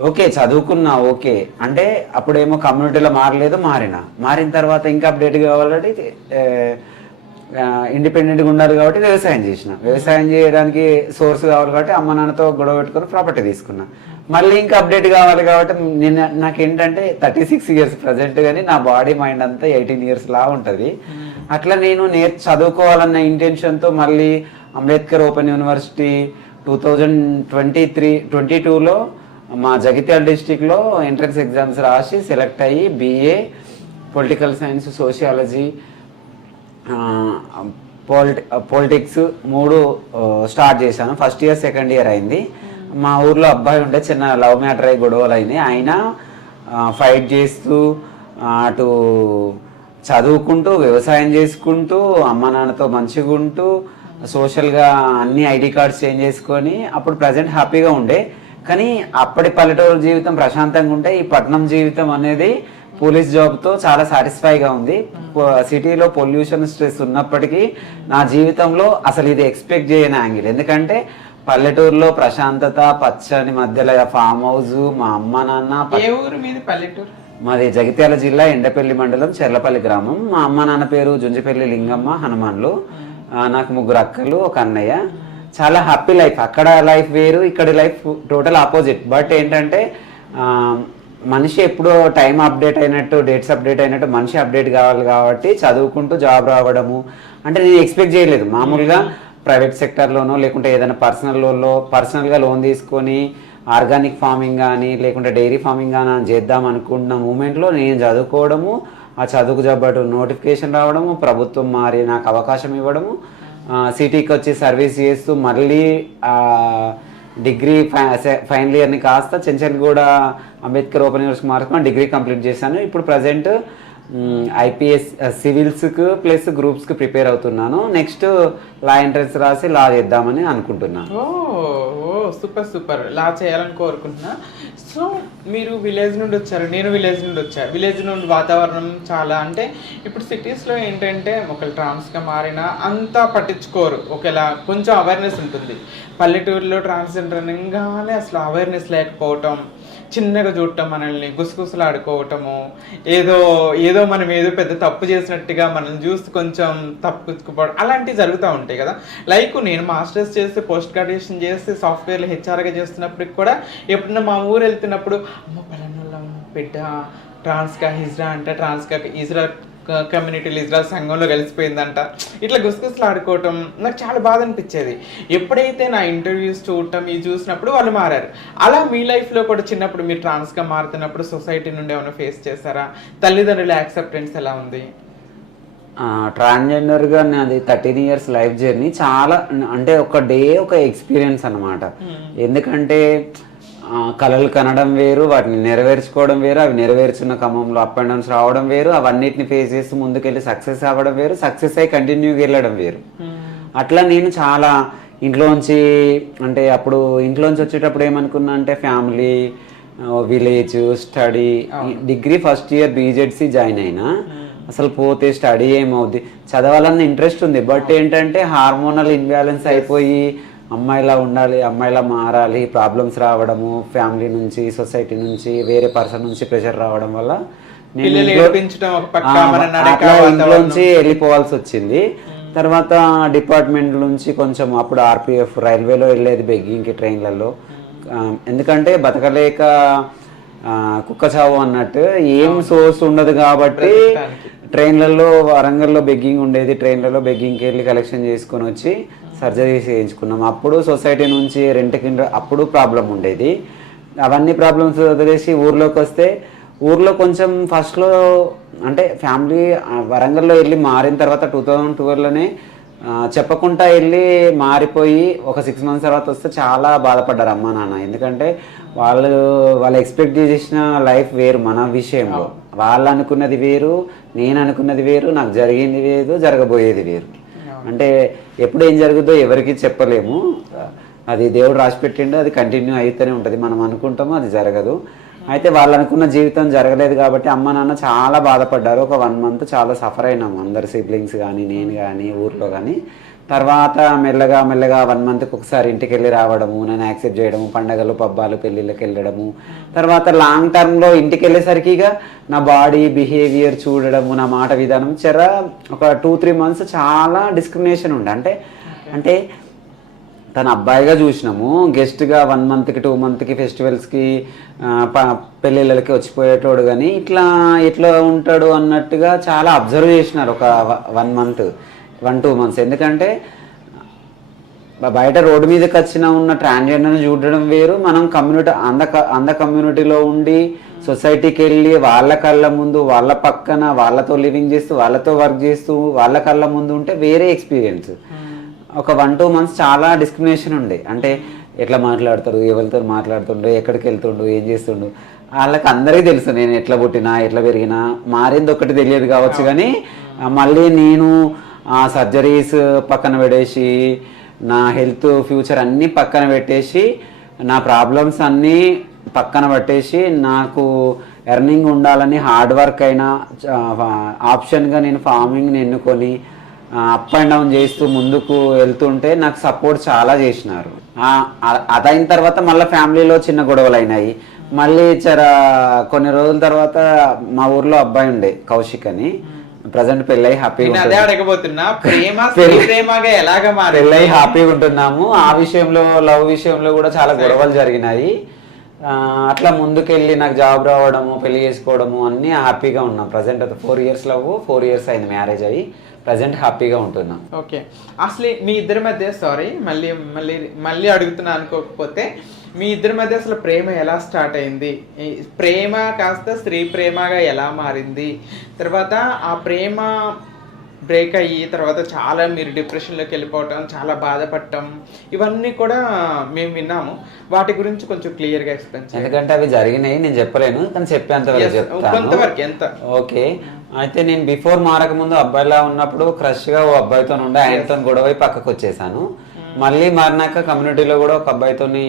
ఓకే చదువుకున్నా, ఓకే అంటే అప్పుడేమో కమ్యూనిటీలో మారిన తర్వాత ఇంకా అప్డేట్ కావాలంటే ఇండిపెండెంట్గా ఉండాలి కాబట్టి వ్యవసాయం చేయడానికి సోర్స్ కావాలి కాబట్టి అమ్మ నాన్నతో గొడవ పెట్టుకొని ప్రాపర్టీ తీసుకున్నా. మళ్ళీ ఇంకా అప్డేట్ కావాలి కాబట్టి నాకేంటంటే 36 years ప్రజెంట్, కానీ నా బాడీ మైండ్ అంతా 18 years లా ఉంటుంది. అట్లా నేను చదువుకోవాలన్న ఇంటెన్షన్తో మళ్ళీ అంబేద్కర్ ఓపెన్ యూనివర్సిటీ 2022లో మా జగిత్యాల డిస్టిక్లో ఎంట్రన్స్ ఎగ్జామ్స్ రాసి సెలెక్ట్ అయ్యి BA political science, sociology, politics 3 start చేశాను. ఫస్ట్ ఇయర్ సెకండ్ ఇయర్ అయింది. మా ఊర్లో అబ్బాయి ఉంటే చిన్న లవ్ మ్యాటర్ అయ్యి గొడవలు అయినాయి. ఆయన ఫైట్ చేస్తూ అటు చదువుకుంటూ వ్యవసాయం చేసుకుంటూ అమ్మ నాన్నతో మంచిగా ఉంటూ సోషల్గా అన్ని ఐడి కార్డ్స్ చేంజ్ చేసుకొని అప్పుడు ప్రజెంట్ హ్యాపీగా ఉండే. కానీ అప్పటి పల్లెటూరు జీవితం ప్రశాంతంగా ఉంటే ఈ పట్నం జీవితం అనేది పోలీస్ జాబ్తో చాలా సాటిస్ఫైగా ఉంది. సిటీలో పొల్యూషన్ స్ట్రెస్ ఉన్నప్పటికీ నా జీవితంలో అసలు ఇది ఎక్స్పెక్ట్ చేయని యాంగిల్. ఎందుకంటే పల్లెటూరులో ప్రశాంతత, పచ్చని మధ్యలో ఫామ్ హౌస్, మా అమ్మ నాన్న. ఏ ఊరు మీది? పల్లెటూరు మాది జగిత్యాల జిల్లా ఎండపల్లి మండలం చెర్లపల్లి గ్రామం. మా అమ్మ నాన్న పేరు జుంజిపల్లి లింగమ్మ హనుమాన్లు. నాకు 3 అక్కలు, 1 అన్నయ్య. చాలా హ్యాపీ లైఫ్. అక్కడ లైఫ్ వేరు, ఇక్కడ లైఫ్ టోటల్ ఆపోజిట్. బట్ ఏంటంటే మనిషి ఎప్పుడో టైం అప్డేట్ అయినట్టు, డేట్స్ అప్డేట్ అయినట్టు మనిషి అప్డేట్ కావాలి కాబట్టి చదువుకుంటూ జాబ్ రావడము అంటే నేను ఎక్స్పెక్ట్ చేయలేదు. మామూలుగా ప్రైవేట్ సెక్టర్లోనో లేకుంటే ఏదైనా పర్సనల్గా లోన్ తీసుకొని ఆర్గానిక్ ఫార్మింగ్ కానీ లేకుంటే డైరీ ఫార్మింగ్ కానీ చేద్దాం అనుకుంటున్న మూమెంట్లో నేను చదువుకోవడము, ఆ చదువుకు జబ్బటు నోటిఫికేషన్ రావడము, ప్రభుత్వం మారి నాకు అవకాశం ఇవ్వడము, సిటీకి వచ్చి సర్వీస్ చేస్తూ మళ్ళీ డిగ్రీ ఫైనల్ ఇయర్ని కాస్త చెంచల్గూడ అంబేద్కర్ ఓపెన్ యూనివర్సిటీ మార్చుకొని డిగ్రీ కంప్లీట్ చేశాను. ఇప్పుడు ప్రజెంట్ IPS సివిల్స్కు ప్లస్ గ్రూప్స్కి ప్రిపేర్ అవుతున్నాను. నెక్స్ట్ లా ఎంట్రన్స్ రాసి లా చేద్దామని అనుకుంటున్నాను. సూపర్ సూపర్ లా చేయాలని కోరుకుంటున్నా. సో మీరు విలేజ్ నుండి వచ్చారు, నేను విలేజ్ నుండి వచ్చాను. విలేజ్ నుండి వాతావరణం చాలా అంటే ఇప్పుడు సిటీస్లో ఏంటంటే ఒకళ్ళు ట్రాన్స్గా మారినా అంతా పట్టించుకోరు, ఒకేలా కొంచెం అవేర్నెస్ ఉంటుంది. పల్లెటూరులో ట్రాన్స్జెండర్ అనగానే అసలు అవేర్నెస్ లేకపోవటం, చిన్నగా చూడటం, మనల్ని గుసగుసలాడుకోవటము, ఏదో ఏదో మనం ఏదో పెద్ద తప్పు చేసినట్టుగా మనం చూసి కొంచెం తప్పుకోవడం అలాంటివి జరుగుతూ ఉంటాయి కదా. లైక్ నేను మాస్టర్స్ చేస్తే, పోస్ట్ గ్రాడ్యుయేషన్ చేస్తే, సాఫ్ట్వేర్లో హెచ్ఆర్గా చేస్తున్నప్పటికి కూడా ఎప్పుడన్నా మా ఊరు వెళ్తున్నప్పుడు అమ్మ పలానా బిడ్డ ట్రాన్స్గా హిజ్రా అంటే ట్రాన్స్గా ఇజ్రా కమ్యూనిటీలు ఇజ్రాయల్ సంఘంలో కలిసిపోయిందంట, ఇట్లా గుసగుసలు ఆడుకోవటం నాకు చాలా బాధ అనిపించేది. ఎప్పుడైతే నా ఇంటర్వ్యూస్ చూడటం ఇవి చూసినప్పుడు వాళ్ళు మారారు. అలా మీ లైఫ్లో కూడా చిన్నప్పుడు మీరు ట్రాన్స్గా మారుతున్నప్పుడు సొసైటీ నుండి ఏమైనా ఫేస్ చేశారా? తల్లిదండ్రుల యాక్సెప్టెన్స్ ఎలా ఉంది? ట్రాన్స్జెండర్గా నాది 13 years లైఫ్ జర్నీ చాలా అంటే ఒక డే ఒక ఎక్స్పీరియన్స్ అనమాట. ఎందుకంటే కళలు కనడం వేరు, వాటిని నెరవేర్చుకోవడం వేరు, అవి నెరవేర్చున్న క్రమంలో అప్ అండ్ డౌన్స్ రావడం వేరు, అవన్నిటిని ఫేస్ చేసి ముందుకెళ్ళి సక్సెస్ అవ్వడం వేరు, సక్సెస్ అయ్యి కంటిన్యూగా వెళ్ళడం వేరు. అట్లా నేను చాలా ఇంట్లోంచి అంటే అప్పుడు ఇంట్లోంచి వచ్చేటప్పుడు ఏమనుకున్నా అంటే family, village, study, degree first year BZC join అయినా. అసలు పోతే స్టడీ ఏమవుద్ది, చదవాలన్న ఇంట్రెస్ట్ ఉంది, బట్ ఏంటంటే హార్మోనల్ ఇన్బ్యాలెన్స్ అయిపోయి అమ్మాయిలా ఉండాలి, అమ్మాయిలా మారాలి, ప్రాబ్లమ్స్ రావడము, ఫ్యామిలీ నుంచి, సొసైటీ నుంచి, వేరే పర్సన్ నుంచి ప్రెషర్ రావడం వల్ల నేను ఇంట్లోంచి వెళ్ళిపోవాల్సి వచ్చింది. తర్వాత డిపార్ట్మెంట్ నుంచి కొంచెం అప్పుడు ఆర్పిఎఫ్ రైల్వేలో వెళ్ళేది బెగ్గింగ్కి ట్రైన్లలో. ఎందుకంటే బతకలేక కుక్క చావు అన్నట్టు ఏం సోర్స్ ఉండదు కాబట్టి ట్రైన్లలో వరంగల్లో బెగ్గింగ్ ఉండేది, ట్రైన్లలో బెగ్గింగ్కి వెళ్ళి కలెక్షన్ చేసుకొని వచ్చి సర్జరీ చేయించుకున్నాం. అప్పుడు సొసైటీ నుంచి రెంట్ కింద అప్పుడు ప్రాబ్లం ఉండేది. అవన్నీ ప్రాబ్లమ్స్ వదిలేసి ఊర్లోకి వస్తే ఊర్లో కొంచెం ఫస్ట్లో అంటే ఫ్యామిలీ వరంగల్లో వెళ్ళి మారిన తర్వాత 2012లోనే చెప్పకుండా వెళ్ళి మారిపోయి ఒక 6 months తర్వాత వస్తే చాలా బాధపడ్డారు అమ్మ నాన్న. ఎందుకంటే వాళ్ళు ఎక్స్పెక్ట్ చేసిన లైఫ్ వేరు, మన విషయంలో వాళ్ళు అనుకున్నది వేరు, నేను అనుకున్నది వేరు, నాకు జరిగింది వేరు, జరగబోయేది వేరు. అంటే ఎప్పుడు ఏం జరుగుతుందో ఎవరికి చెప్పలేము, అది దేవుడు రాసి పెట్టిండు, అది కంటిన్యూ అయితేనే ఉంటుంది. మనం అనుకుంటామో అది జరగదు. అయితే వాళ్ళు అనుకున్న జీవితం జరగలేదు కాబట్టి అమ్మ నాన్న చాలా బాధపడ్డారు. ఒక 1 month చాలా సఫర్ అయినాము అందరు సిబ్లింగ్స్ కానీ, నేను కానీ, ఊర్లో కానీ. తర్వాత మెల్లగా 1 monthకి ఒకసారి ఇంటికి వెళ్ళి రావడము, నేను యాక్సెప్ట్ చేయడము, పండగలు, పబ్బాలు, పెళ్ళిళ్ళకి వెళ్ళడము. తర్వాత లాంగ్ టర్మ్లో ఇంటికి వెళ్ళేసరికి నా బాడీ బిహేవియర్ చూడడము, నా మాట విధానం ఒక 2-3 months చాలా డిస్క్రిమినేషన్ ఉండే. అంటే తన అబ్బాయిగా చూసినాము, గెస్ట్గా 1 monthకి 2 monthకి ఫెస్టివల్స్కి పెళ్ళిళ్ళకి వచ్చిపోయేటోడు, కానీ ఇట్లా ఉంటాడు అన్నట్టుగా చాలా అబ్జర్వ్ చేసినారు ఒక 1-2 months. ఎందుకంటే బయట రోడ్డు మీదకి ఉన్న ట్రాన్స్జెండర్ని చూడడం వేరు, మనం అంద కమ్యూనిటీలో ఉండి సొసైటీకి వెళ్ళి వాళ్ళ కళ్ళ ముందు, వాళ్ళ పక్కన, వాళ్ళతో లివింగ్ చేస్తూ, వాళ్ళతో వర్క్ చేస్తూ, వాళ్ళ కళ్ళ ముందు ఉంటే వేరే ఎక్స్పీరియన్స్. ఒక 1-2 months చాలా డిస్క్రిమినేషన్ ఉండే. అంటే ఎట్లా మాట్లాడతాడు, ఎవరితో మాట్లాడుతుండు, ఎక్కడికి వెళ్తుండు, ఏం చేస్తుండు, వాళ్ళకి అందరికీ తెలుసు నేను ఎట్లా పుట్టినా, ఎట్లా పెరిగినా. మారింది ఒకటి తెలియదు కావచ్చు, కానీ మళ్ళీ నేను ఆ సర్జరీస్ పక్కన పెట్టేసి, నా హెల్త్ ఫ్యూచర్ అన్నీ పక్కన పెట్టేసి, నా ప్రాబ్లమ్స్ అన్నీ పక్కన పెట్టేసి, నాకు ఎర్నింగ్ ఉండాలని హార్డ్ వర్క్ అయినా ఆప్షన్గా నేను ఫార్మింగ్ని ఎన్నుకొని అప్ అండ్ డౌన్ చేస్తూ ముందుకు వెళ్తుంటే నాకు సపోర్ట్ చాలా చేసినారు. అదైన తర్వాత మళ్ళీ ఫ్యామిలీలో చిన్న గొడవలు అయినాయి. మళ్ళీ కొన్ని రోజుల తర్వాత మా ఊర్లో అబ్బాయి ఉండే కౌశిక్ అని, ప్రజెంట్ పెళ్ళై హ్యాపీగా హ్యాపీగా ఉంటున్నాము. ఆ విషయంలో లవ్ విషయంలో కూడా చాలా గొడవలు జరిగినాయి. అట్లా ముందుకెళ్ళి నాకు జాబ్ రావడము, పెళ్లి చేసుకోవడము అన్నీ హ్యాపీగా ఉన్నాం. ప్రజెంట్ అది 4 years లవ్, 4 years అయింది మ్యారేజ్ అయ్యి, ప్రజెంట్ హ్యాపీగా ఉంటున్నాం. ఓకే, అసలు మీ ఇద్దరి మధ్య మళ్ళీ అడుగుతున్నా అనుకోకపోతే, మీ ఇద్దరి మధ్య అసలు ప్రేమ ఎలా స్టార్ట్ అయింది? ప్రేమ కాస్త స్త్రీ ప్రేమగా ఎలా మారింది? తర్వాత ఆ ప్రేమ బ్రేక్ అయ్యి తర్వాత చాలా మీరు డిప్రెషన్లోకి వెళ్ళిపోవటం, చాలా బాధపడటం, ఇవన్నీ కూడా మేము విన్నాము. వాటి గురించి కొంచెం క్లియర్గా ఎక్స్ప్లెయిన్ చేయండి. ఎందుకంటే అవి జరిగినాయి, నేను చెప్పలేను, కానీ చెప్పేంతవరకు కొంతవరకు ఎంత. ఓకే, అయితే నేను బిఫోర్ మారక ముందు అబ్బాయిలా ఉన్నప్పుడు క్రష్గా ఓ అబ్బాయితో ఉండే, ఆయనతో గొడవ పక్కకు వచ్చేసాను. మళ్ళీ మారినాక కమ్యూనిటీలో కూడా ఒక అబ్బాయితోని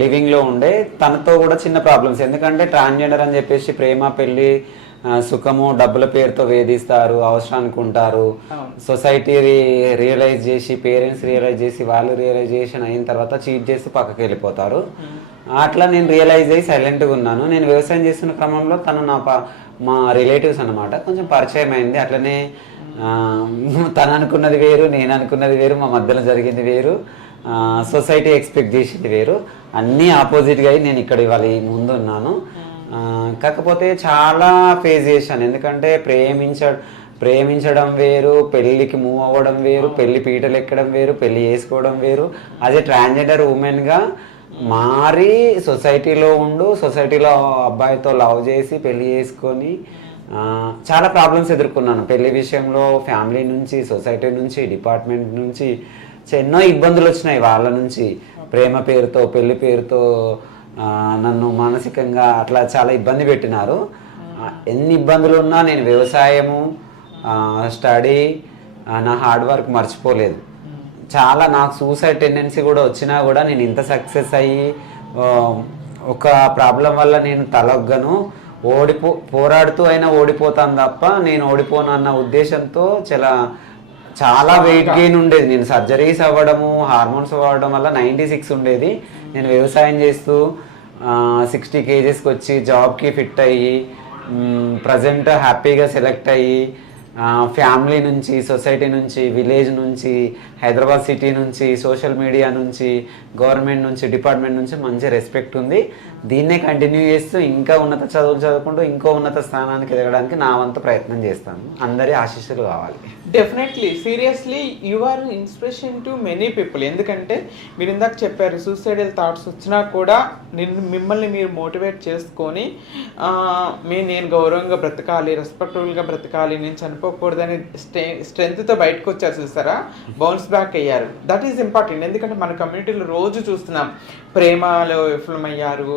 లివింగ్లో ఉండే, తనతో కూడా చిన్న ప్రాబ్లమ్స్. ఎందుకంటే ట్రాన్స్జెండర్ అని చెప్పేసి ప్రేమ పెళ్ళి సుఖము డబ్బుల పేరుతో వేధిస్తారు, అవసరానికి ఉంటారు. సొసైటీ రియలైజ్ చేసి, పేరెంట్స్ రియలైజ్ చేసి, వాళ్ళు రియలైజేషన్ అయిన తర్వాత చీట్ చేసి పక్కకి వెళ్ళిపోతారు. అట్లా నేను రియలైజ్ అయ్యి సైలెంట్గా ఉన్నాను. నేను వ్యవసాయం చేస్తున్న క్రమంలో తను మా రిలేటివ్స్ అనమాట, కొంచెం పరిచయం అయింది. అట్లనే తను అనుకున్నది వేరు, నేను అనుకున్నది వేరు, మా మధ్యలో జరిగింది వేరు, సొసైటీ ఎక్స్పెక్ట్ చేసింది వేరు. అన్నీ ఆపోజిట్గా అయ్యి నేను ఇక్కడ ఇవాళ ముందు ఉన్నాను. కాకపోతే చాలా ఫేస్ చేశాను. ఎందుకంటే ప్రేమించడం వేరు, పెళ్ళికి మూవ్ అవ్వడం వేరు, పెళ్లి పీటలు ఎక్కడం వేరు, పెళ్లి చేసుకోవడం వేరు. అదే ట్రాన్స్జెండర్ ఉమెన్గా మారి సొసైటీలో సొసైటీలో అబ్బాయితో లవ్ చేసి పెళ్లి చేసుకొని చాలా ప్రాబ్లమ్స్ ఎదుర్కొన్నాను. పెళ్లి విషయంలో ఫ్యామిలీ నుంచి, సొసైటీ నుంచి, డిపార్ట్మెంట్ నుంచి ఎన్నో ఇబ్బందులు వచ్చినాయి. వాళ్ళ నుంచి ప్రేమ పేరుతో, పెళ్లి పేరుతో నన్ను మానసికంగా అట్లా చాలా ఇబ్బంది పెట్టినారు. ఎన్ని ఇబ్బందులు ఉన్నా నేను వ్యవసాయము, స్టడీ, నా హార్డ్ వర్క్ మర్చిపోలేదు. చాలా నాకు సూసైడ్ టెండెన్సీ కూడా వచ్చినా కూడా నేను ఇంత సక్సెస్ అయ్యి ఒక ప్రాబ్లం వల్ల నేను తలొగ్గను, పోరాడుతూ అయినా ఓడిపోతాను తప్ప నేను ఓడిపోను అన్న ఉద్దేశంతో చాలా వెయిట్ గెయిన్ ఉండేది. నేను సర్జరీస్ అవ్వడము, హార్మోన్స్ అవ్వడం వల్ల 96 ఉండేది. నేను వ్యవసాయం చేస్తూ 60 kgsకి వచ్చి జాబ్కి ఫిట్ అయ్యి ప్రజెంట్ హ్యాపీగా సెలెక్ట్ అయ్యి ఫ్యామిలీ నుంచి, సొసైటీ నుంచి, విలేజ్ నుంచి, హైదరాబాద్ సిటీ నుంచి, సోషల్ మీడియా నుంచి, గవర్నమెంట్ నుంచి, డిపార్ట్మెంట్ నుంచి మంచి రెస్పెక్ట్ ఉంది. దీన్నే కంటిన్యూ చేస్తూ ఇంకా ఉన్నత చదువులు చదువుకుంటూ ఇంకో ఉన్నత స్థానానికి ఎదగడానికి నా వంతు ప్రయత్నం చేస్తాను. అందరి ఆశీస్సులు కావాలి. Definitely, seriously you are inspiration to many people. ఎందుకంటే మీరు ఇందాక చెప్పారు, సూసైడల్ థాట్స్ వచ్చినా కూడా మిమ్మల్ని మీరు మోటివేట్ చేసుకొని నేను గౌరవంగా బ్రతకాలి, రెస్పెక్టబుల్గా బ్రతకాలి, నేను చనిపోకూడదని స్ట్రెంగ్త్తో బయటకు వచ్చారు చూసారా, బౌన్స్ బ్యాక్ అయ్యారు. That is important. ఎందుకంటే మన కమ్యూనిటీలో రోజు చూస్తున్నాం, ప్రేమలో విఫలమయ్యారు,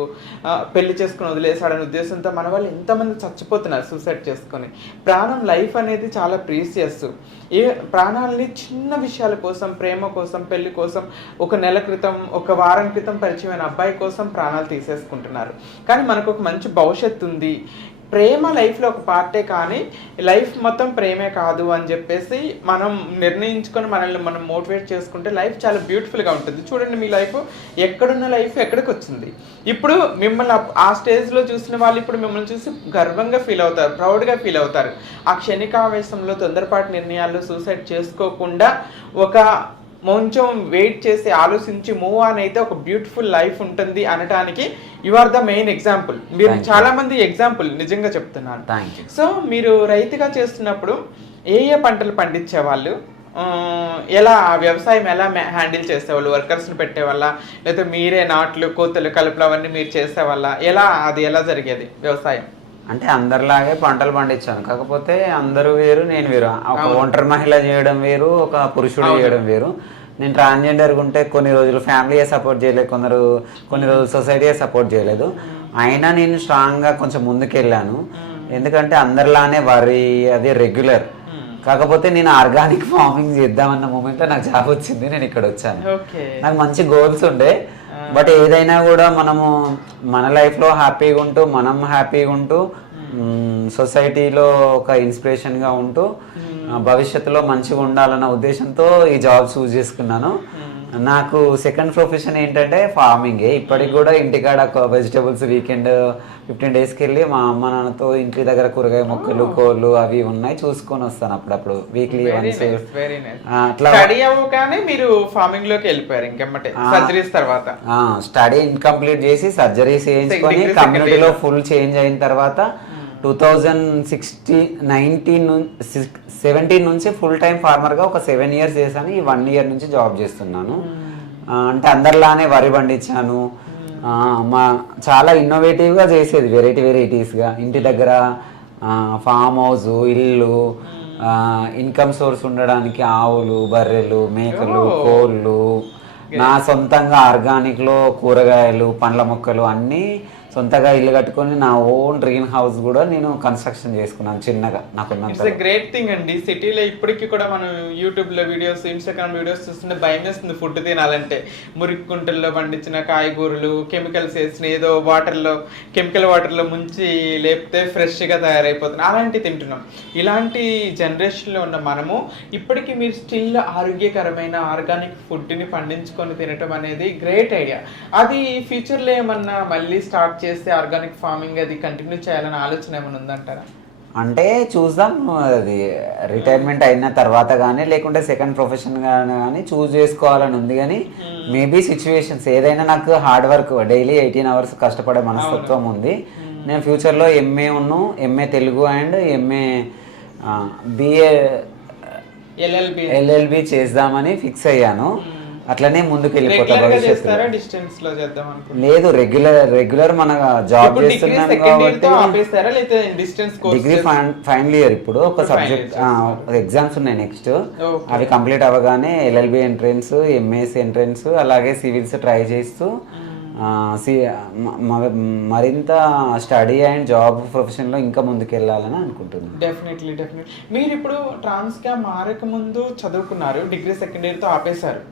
పెళ్లి చేసుకుని వదిలేశాడనే ఉద్దేశంతో మన వాళ్ళు ఎంతమంది చచ్చిపోతున్నారు సూసైడ్ చేసుకొని. ప్రాణం, లైఫ్ అనేది చాలా ప్రీసియస్. ఏ ప్రాణాలని చిన్న విషయాల కోసం, ప్రేమ కోసం, పెళ్లి కోసం, ఒక నెల క్రితం, ఒక వారం క్రితం పరిచయమైన అబ్బాయి కోసం ప్రాణాలు తీసేసుకుంటున్నారు. కానీ మనకు ఒక మంచి భవిష్యత్తు ఉంది, ప్రేమ లైఫ్లో ఒక పార్టే, కానీ లైఫ్ మొత్తం ప్రేమే కాదు అని చెప్పేసి మనం నిర్ణయించుకొని మనల్ని మనం మోటివేట్ చేసుకుంటే లైఫ్ చాలా బ్యూటిఫుల్గా ఉంటుంది. చూడండి, మీ లైఫ్ ఎక్కడున్న లైఫ్ ఎక్కడికి వచ్చింది. ఇప్పుడు మిమ్మల్ని ఆ స్టేజ్లో చూసిన వాళ్ళు ఇప్పుడు మిమ్మల్ని చూసి గర్వంగా ఫీల్ అవుతారు, ప్రౌడ్గా ఫీల్ అవుతారు. ఆ క్షణికావేశంలో, తొందరపాటు నిర్ణయాల్లో సూసైడ్ చేసుకోకుండా ఒక కొంచెం వెయిట్ చేసి ఆలోచించి మూవ్ ఆన్ అయితే ఒక బ్యూటిఫుల్ లైఫ్ ఉంటుంది అనటానికి you are the main example. మీరు చాలా మంది ఎగ్జాంపుల్, నిజంగా చెప్తున్నాను. సో మీరు రైతుగా చేస్తున్నప్పుడు ఏ పంటలు పండించేవాళ్ళు, ఎలా వ్యవసాయం ఎలా హ్యాండిల్ చేసేవాళ్ళు? వర్కర్స్ని పెట్టేవాళ్ళ, లేకపోతే మీరే నాట్లు, కోతలు, కలుపులు అవన్నీ మీరు చేసేవాళ్ళ? ఎలా జరిగేది వ్యవసాయం? అంటే అందరిలాగే పంటలు పండించాను, కాకపోతే అందరూ వేరు, నేను వేరు. ఒక ఒంటరి మహిళ చేయడం వేరు, ఒక పురుషుడు చేయడం వేరు. నేను ట్రాన్స్జెండర్గా ఉంటే కొన్ని రోజులు ఫ్యామిలీయే సపోర్ట్ చేయలేదు, కొన్ని రోజులు సొసైటీయే సపోర్ట్ చేయలేదు. అయినా నేను స్ట్రాంగ్గా కొంచెం ముందుకెళ్ళాను. ఎందుకంటే అందరిలానే వరి అది రెగ్యులర్, కాకపోతే నేను ఆర్గానిక్ ఫార్మింగ్ చేద్దామన్న మూమెంట్లో నాకు జాబ్ వచ్చింది, నేను ఇక్కడ వచ్చాను. నాకు మంచి గోల్స్ ఉండే, బట్ ఏదైనా కూడా మనము మన లైఫ్లో హ్యాపీగా ఉంటూ, మనం హ్యాపీగా ఉంటూ, సొసైటీలో ఒక ఇన్స్పిరేషన్గా ఉంటూ, భవిష్యత్తులో మంచిగా ఉండాలన్న ఉద్దేశంతో ఈ జాబ్ చూస్ చేసుకున్నాను. నాకు సెకండ్ ప్రొఫెషన్ ఏంటంటే ఫార్మింగే. ఇప్పటికి కూడా ఇంటికాడ వెజిటేబుల్స్ వీకెండ్ 15 డేస్కి వెళ్ళి మా అమ్మ నాన్నతో ఇంటి దగ్గర కూరగాయ మొక్కలు, కోళ్ళు అవి ఉన్నాయి, చూసుకొని వస్తాను అప్పుడప్పుడు, వీక్లీ వన్స్. అట్లా మీరు ఫార్మింగ్ లోకి వెళ్ళిపోయారు ఇంకెమ్మటే సర్జరీస్ తర్వాత? స్టడీ ఇన్కంప్లీట్ చేసి సర్జరీస్ చేయించుకొని కమ్యూనిటీలో ఫుల్ చేంజ్ అయిన తర్వాత 2017 నుంచి ఫుల్ టైం ఫార్మర్గా ఒక 7 years చేశాను. ఈ 1 year నుంచి జాబ్ చేస్తున్నాను. అంటే అందరిలానే వరి పండించాను. చాలా ఇన్నోవేటివ్గా చేసేది, వెరైటీస్గా. ఇంటి దగ్గర ఫామ్ హౌస్, ఇల్లు, ఇన్కమ్ సోర్స్ ఉండడానికి ఆవులు, బర్రెలు, మేకలు, కోళ్ళు, నా సొంతంగా ఆర్గానిక్లో కూరగాయలు, పండ్ల మొక్కలు అన్నీ సొంతగా ఇల్లు కట్టుకొని నా ఓన్ డ్రీమ్ హౌస్ కూడా నేను కన్స్ట్రక్షన్ చేసుకున్నాను చిన్నగా నాకున్నంత. ఇట్స్ ఎ గ్రేట్ థింగ్ అండి. సిటీలో ఇప్పటికీ కూడా మనం యూట్యూబ్లో వీడియోస్, ఇన్స్టాగ్రామ్ వీడియోస్ చూస్తుంటే భయం వేస్తుంది ఫుడ్ తినాలంటే. మురికి కుంటల్లో పండించిన కాయగూరలు, కెమికల్స్ వేసిన ఏదో కెమికల్ వాటర్లో ముంచి లేపితే ఫ్రెష్గా తయారైపోతుంది, అలాంటివి తింటున్నాం. ఇలాంటి జనరేషన్లో ఉన్న మనము ఇప్పటికీ మీరు స్టిల్ ఆరోగ్యకరమైన ఆర్గానిక్ ఫుడ్ని పండించుకొని తినటం అనేది గ్రేట్ ఐడియా. అది ఫ్యూచర్లో ఏమన్నా మళ్ళీ స్టార్ట్ చేస్తే ఆర్గానిక్ ఫార్మింగ్ అది కంటిన్యూ చేయాలని ఆలోచన ఏమైనా ఉందంటారా? అంటే చూద్దాం, అది రిటైర్మెంట్ అయిన తర్వాత కానీ లేకుంటే సెకండ్ ప్రొఫెషన్ కానీ చూస్ చేసుకోవాలని ఉంది. కానీ మేబీ సిచ్యువేషన్స్ ఏదైనా, నాకు హార్డ్ వర్క్ డైలీ 18 hours కష్టపడే మనస్తత్వం ఉంది. నేను ఫ్యూచర్లో MA Telugu and MA BA LLB చేద్దామని ఫిక్స్ అయ్యాను. అట్లనే ముందుకు వెళ్ళిపోతా. లేదు, రెగ్యులర్ మన జాబ్ చేస్తున్నాను కాబట్టి డిగ్రీ ఫైనల్ ఇయర్. ఇప్పుడు ఒక సబ్జెక్ట్ ఎగ్జామ్స్ ఉన్నాయి నెక్స్ట్, అవి కంప్లీట్ అవ్వగానే ఎల్ఎల్బి ఎంట్రన్స్, ఎంఎస్సి ఎంట్రన్స్, అలాగే సివిల్స్ ట్రై చేస్తూ మరింత స్టడీ అండ్ జాబ్ ప్రొఫెషన్లో ఇంకా ముందుకు వెళ్ళాలని అనుకుంటున్నాను. డెఫినెట్లీ. మీరు ఇప్పుడు ట్రాన్స్గా మారక ముందు చదువుకున్నారు, డిగ్రీ సెకండ్ ఇయర్తో ఆపేశారు.